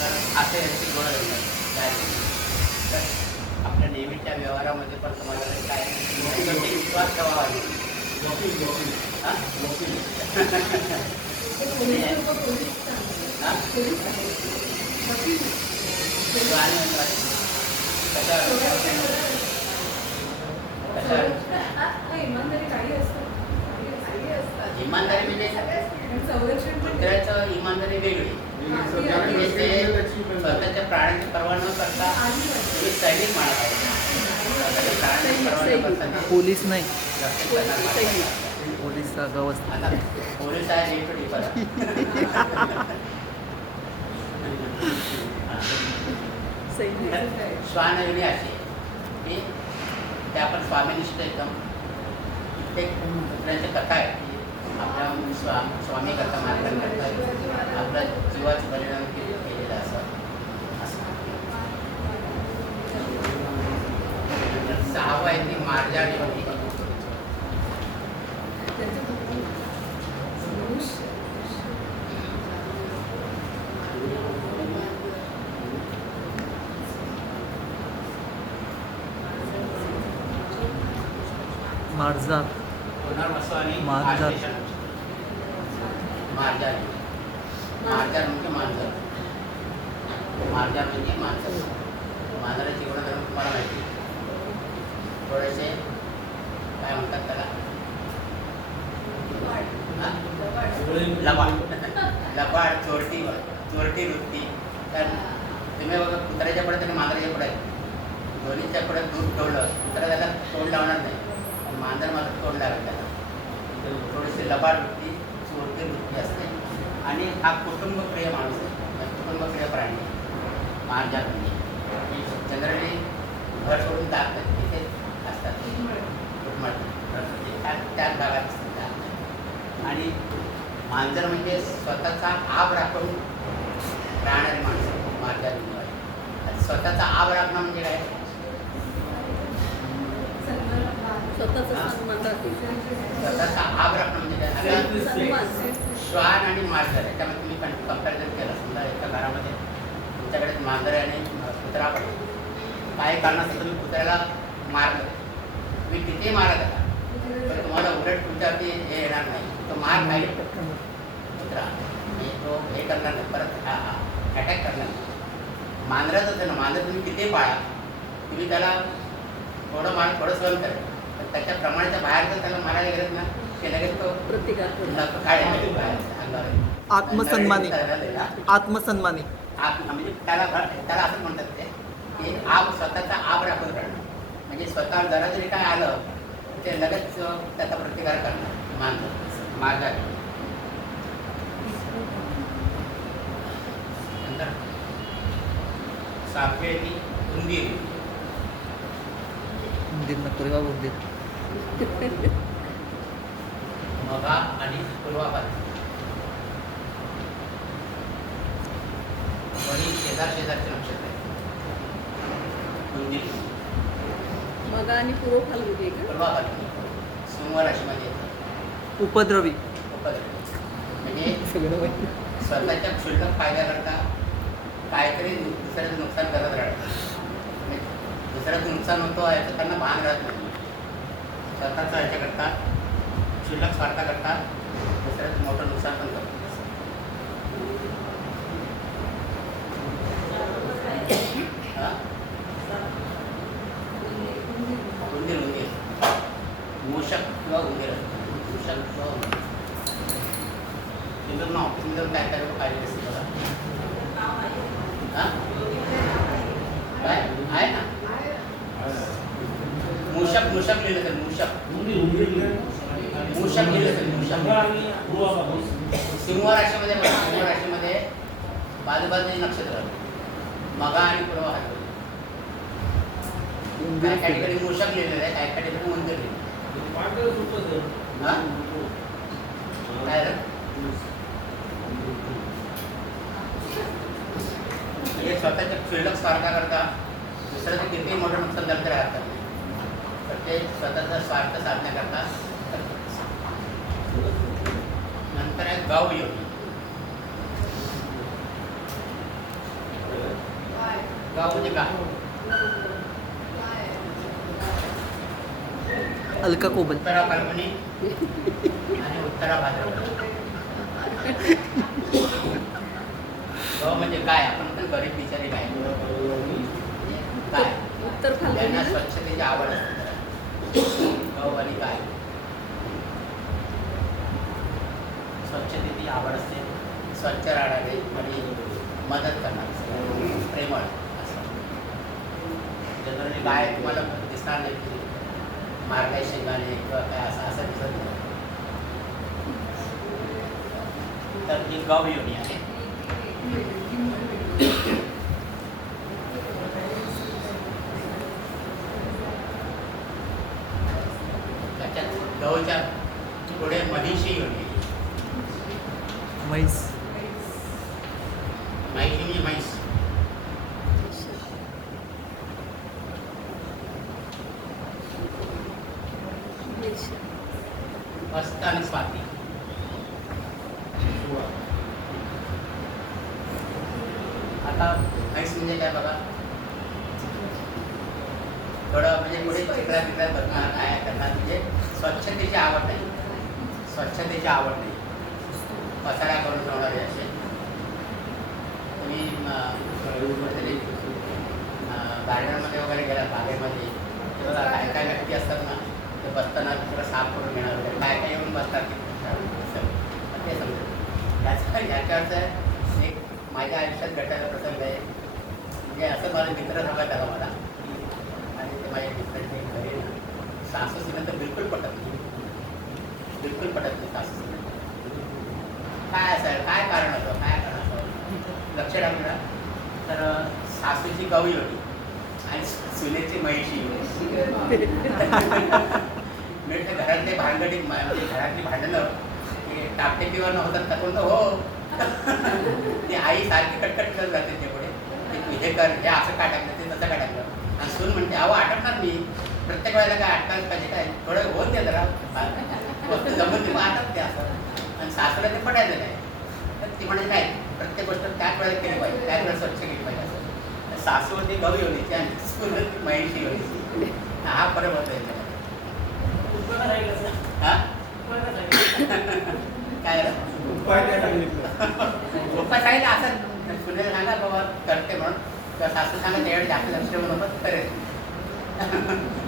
तर असे याची गुणधर्म काय तर आपल्या नेहमीच्या व्यवहारामध्ये पण तुम्हाला काय विश्वास ठेवावा लागेल. हां इमानदारी म्हणजे कुत्र्याचं इमानदारी वेगळी. स्वतःच्या प्राण्याची पर्वा न करता तुम्ही सैनिक म्हणा पाहिजे. स्वतःच्या प्राण्याची पर्वा न करता पोलीस नाही, रक्षण करणार माणूस. पोलीस गवस. आता पोलीस आहे नीट परत. श्वानयोनी अशी की ते आपण स्वामिनिष्ठ एकदम कित्येक कुत्र्यांच्या कथा आहे की आपल्या स्वामी करता मालकां करता आपल्या जीवाचं बलिदान केलेलं असं. सहावं आहे ती मार्जाळ योनी. मार्जार. पुनर्वसू आणि मार्जार. आश्लेषण. मार्जार मार्जार म्हणजे मांजर. मार्जार म्हणजे मांजर. मांजराची गुणधर्म तुम्हाला माहिती. थोडेसे काय म्हणतात त्याला, लबाड, लबाड, चोरटी वृत्ती. तर तुम्ही बघा कुत्र्याच्या पडत आणि मांजराच्या पडत दोन्हीच्या पडत दूध ठेवलं कुत्रा त्याला तोंड लावणार नाही आणि मांजर मात्र तोंड लावेल त्याला थोडीशी लबाड वृत्ती चोरटी वृत्ती असते आणि हा कुटुंबप्रिय माणूस आहे कुटुंबप्रिय प्राणी मांजर म्हणजे जनरली घर सोडून जात नाही तिथे असतात त्याच भागात असतात आणि मांजर म्हणजे स्वतःचा आब राखून राहणारी माणसं मांजर स्वतःचा आब राखणं म्हणजे काय स्वतःचा आब राखणं म्हणजे काय आता श्वान आणि मांजर याच्यामध्ये तुम्ही कंपॅरिझन केलं समजा एका घरामध्ये तुमच्याकडे मांजर आहे आणि कुत्रा पण काही कारणास्तव तुम्ही कुत्र्याला मारलं तुम्ही कितीही मारत आता तर तुम्हाला उलट तुमच्यावरती हे येणार नाही तो मार खाईल कुत्रा म्हणजे तो हे करणार नाही परत अटॅक करणार नाही मांजराचं ना मांजर तुम्ही किती पाळा तुम्ही त्याला थोडं थोडं सहन करेल पण त्याच्या प्रमाणाच्या बाहेर जर त्याला मारायला गेलं ना ते लगेच तो प्रतिकार काय आत्मसन्मानी आत्मसन्मानी म्हणजे त्याला असं म्हणतात ते की आब स्वतःचा आब राखून करणं म्हणजे स्वतः जरा जरी काय आलं ते लगेच त्याचा प्रतिकार करणं मांजर नंतर सापेटी उंदीर उंदीर नको रे बाबा उंदीर मघा आणि पूर्वापार दोन्ही शेजारचे नक्षत्र आहे उंदीर मग आणि पूर्व फाल्गुनी का पूर्वापार सिंह राशीमध्ये येतं उपद्रवी म्हणजे सगळं माहिती स्वतःच्या क्षुल्लक फायद्याकरता काहीतरी दुसऱ्याचं नुकसान करत राहतं म्हणजे दुसऱ्याचं नुकसान होतो याचं त्यांना भान राहत नाही स्वतःचं ह्याच्याकरता क्षुल्लक स्वार्थाकरता दुसऱ्याचं मोठं नुकसान पण करतो उंदीर मूषक किंवा उंदीर मूषक किंवा उंदीर तिथून ना ऑफिसमध्ये जाऊन काय काय पाहिजे असते बघा काय आहे ना मूषक लिहिलं तर मूषक लिहिलं तर सिंह राशीमध्ये बाजूबाजूचे नक्षत्र मघा आणि पूर्व हात काय काय ठिकाणी मूषक लिहिलेलं आहे काय काय ठिकाणी उंदीर लिहिलं काय म्हणजे स्वतःच्या क्षुल्लक स्वार्थाकरता दुसऱ्याचं कितीही मोठं नुकसान झालं तरी हरकत नाही तर ते स्वतःचा स्वार्थ साधण्याकरता नंतर आहे गाव योगी गाव म्हणजे काय अलका कोबल उत्तरा फाल्गुनी आणि उत्तरा भाद्रपद गाव म्हणजे काय आपण पण गरीब बिचारी काय काय उत्तर त्यांना फाल्गुनी स्वच्छतेची आवड असते गाव आणि काय स्वच्छतेची आवड असते स्वच्छ राहणारे आणि मदत करणारे प्रेमळ असं जनरली गाय तुम्हाला दिसणार नाही की मारणे शेंगाने किंवा काय असं दिसत नाही तर ही गाव योनी आहे त्याच्यात गवच्या पुढे मनीषी योनी म्हैस माहिती म्हणजे म्हैस हस्त आणि स्वाती आता म्हैस म्हणजे काय बघा थोडं म्हणजे पुढे चिकला बघणार काय करणार म्हणजे स्वच्छतेची आवड नाही पसारा करून ठेवणारे असे तुम्ही गार्डनमध्ये वगैरे गेला बागेमध्ये तेव्हा काय काय व्यक्ती असतात ना ते बसताना थोडं साफ करून घेणार वगैरे काय काय येऊन बसतात ते समजेल याचा याच्यावरचं एक माझ्या आयुष्यात घटायला प्रसंग आहे म्हणजे असं मला मित्र सांगत आला मला आणि ते माझ्या मित्राचे घरी ना सासू सुना तर बिलकुल पटत नाही, बिलकुल पटत नाही सासू सुना. काय असेल, काय कारण होतं, काय कारण होतं लक्ष टाकलं तर सासूची गवई होती आणि सुनेची म्हैशी. म्हणजे घरातले भानगडी म्हणजे घरातली भांडणं हे टापटेकीवर नव्हतं तर कोणतं हो. ती आई सारखी कटकट करत जाते ते पुढे की तू हे कर, हे असं का टाकलं, ते तसं का टाकलं. आणि सून म्हणते अहो आटकणार मी, प्रत्येक वेळेला काय आटकायला पाहिजे, काय थोडं होत दे जरा वस्तू जमत ते मग आटकते असं. आणि सासूला ते पटायचं नाही, तर ती म्हणजे नाही प्रत्येक गोष्ट त्याच वेळेला केली पाहिजे, त्याच वेळेला स्वच्छ केली पाहिजे असं. सासू होती गवई होती आणि सून होती म्हैशी होती. हा फरक होतो याच्यामध्ये. हा काय उपाय काय सांगितलं? पप्पा सांगितलं असं सुनेला सांगा बाबा करते म्हणून, किंवा सासू सांगा तेवढे जास्त लक्ष देऊ नको करेल.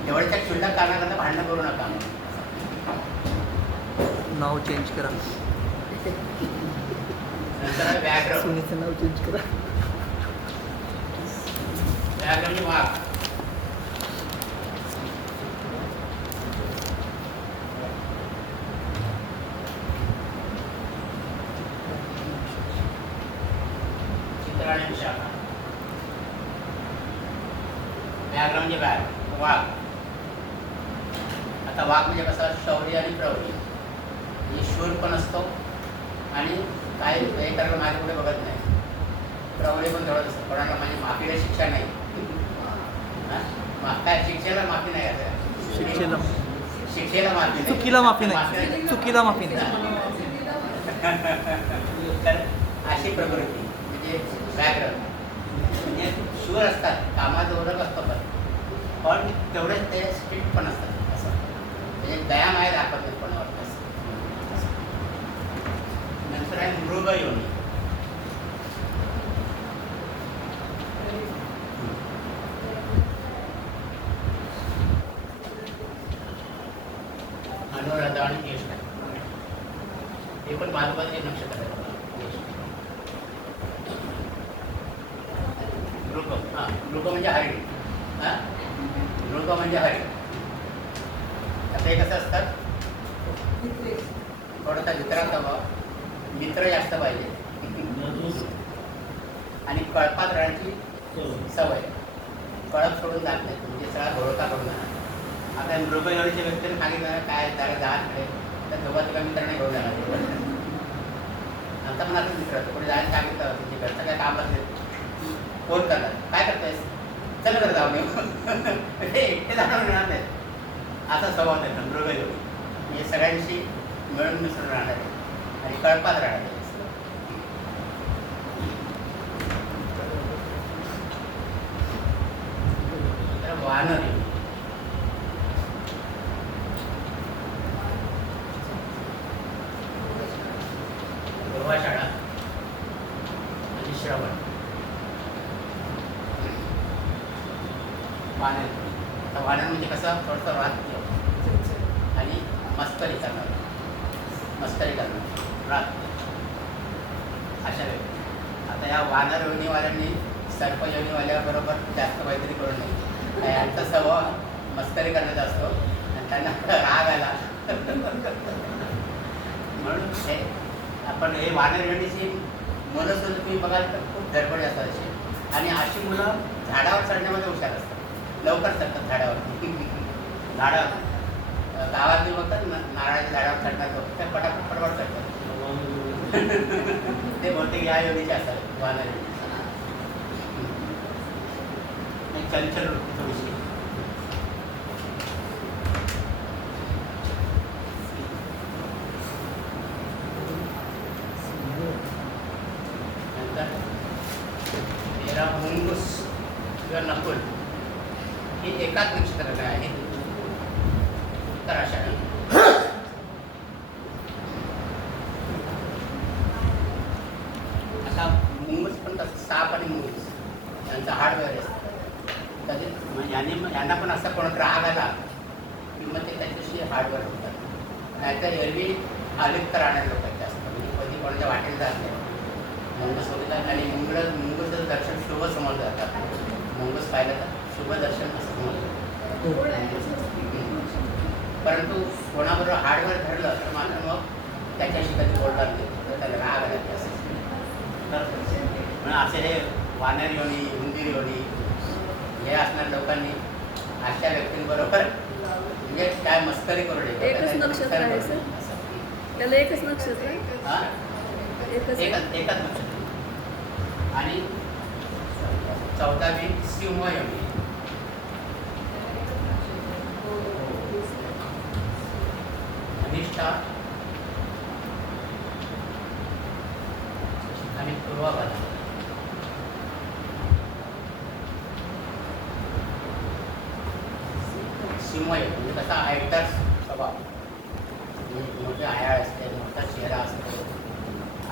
एवढ्याच्या क्षुल्लक कारणाकरता भांडणं करू नका. नाव चेंज करा, नंतर व्याघ्र. सुनीचं नाव चेंज करा. व्याघ्र म्हणजे वाघ. चित्र आणि विशाखा. व्याघ्र म्हणजे वाघ. आता वाघ म्हणजे कसं शौर्य आणि प्रौढी, म्हणजे शूर पण असतो आणि काही हे करायला माझ्या पुढे बघत नाही. प्रौढी पण तेवढंच असतं, कोणाला म्हणजे माफीला शिक्षा नाही. काय शिक्षेला माफी नाही आता, शिक्षेला शिक्षेला माफी नाही, चुकीला माफी नाही, चुकीला माफी नाही. तर अशी प्रवृत्ती म्हणजे व्याघ्र. म्हणजे शूर असतात, कामाचा ओळख असतो पण तेवढेच ते स्ट्रिक्ट पण असतात असं, म्हणजे दया माया दाखवत नाही कोणावर असं. नंतर आहे मृग योनी. अनुराधा आणि ज्येष्ठ हे पण बाजूबाजूचे नक्षत्र आहेत. मृग, हां मृग म्हणजे हरिण. हां मृग म्हणजे हरिण. आता हे कसं असतात, थोडासा मित्राचा भाव, मित्र जास्त पाहिजे आणि कळपात राहण्याची सवय. कळप सोडून जात नाही, म्हणजे सगळा घोळका करून जाणार. आता मृगयोनीच्या व्यक्तीने सांगितलं काय त्याला जात तर दोघा तिघा मित्राने घेऊन जाणार. आमचा पण असं मित्र होतं, कोणी जायला सांगितलं तुझे घरचं काय काम असेल फोन करणार, काय करतेस चल कर जाऊ नये. हे एकटे जाणार मिळणार नाही, असा स्वभाव त्याचा मृगयोनी. म्हणजे सगळ्यांशी मिळून मिसळून राहणार आहे आणि कळपात राहणार आहे. तर वानर शाळा आणि श्रवण. वानर, आता वानर म्हणजे कसं थोडंसं रात आणि मस्करी करणार, रात अशा वेळी. आता या वानर योनीवाल्यांनी सर्प योनीवाल्याबरोबर जास्त मैत्री करू नये. यांचा स्वभाव मस्करी करण्याचा असतो आणि त्यांना राग आला म्हणून हे आपण हे वानर योनीची मुलं सुद्धा तुम्ही बघाल तर खूप धडपडी असतात अशी. आणि अशी मुलं झाडावर चढण्यामध्ये हुशार असतात, लवकर चढतात झाडावर. झाडावर गावात बघतात ना, नारळाच्या झाडावर चढणार लोक त्या पटापट पडवड चढतात. ते बहुतेक या योनीचे असतात वानर योनी. चंचल वृत्ती थोडीशी. नंतर तेरा मुंगूस किंवा नकुल ही एकाच नक्षत्राकडे आहे. उत्तराषाढ. आता मुंगूस पण तसं साप आणि मुंगूस यांचा हाड वगैरे असतं. यांना पण असा कोणाचा राग आला की मग ते त्याच्याशी हार्डवर होतात. नाहीतर एरवी आलिप्त राहणारे लोक जास्त, म्हणजे कधी कोणाच्या वाटेला जात नाही. मुंगस बघितलं आणि मुंगसचं दर्शन शुभ समजलं जातं. मुंगस पाहिलं तर शुभ दर्शन असं समजलं. परंतु कोणाबरोबर हाडवर धरलं तर मात्र मग त्याच्याशी कधी बोलणार नाही, तर त्याला राग आला की असं. तर म्हणून असे हे वानर योनी, उंदीर योनी हे असणाऱ्या लोकांनी अशा व्यक्तींबरोबर म्हणजे काय मस्करी करू नये. एकच नक्षत्र आहे सर? त्याला एकच नक्षत्र आहे? हां, एकच एकच नक्षत्र. आणि 14वी सिंह योनी. अनिष्ठा आणि पूर्वाभाद्रा. सिंह म्हणजे कसा ऐकताच स्वभाव, मोठे आयाळ असते, मोठा चेहरा असतो,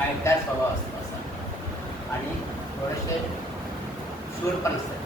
ऐकताच स्वभाव असतो असा. आणि थोडेसे शूर पण असतात.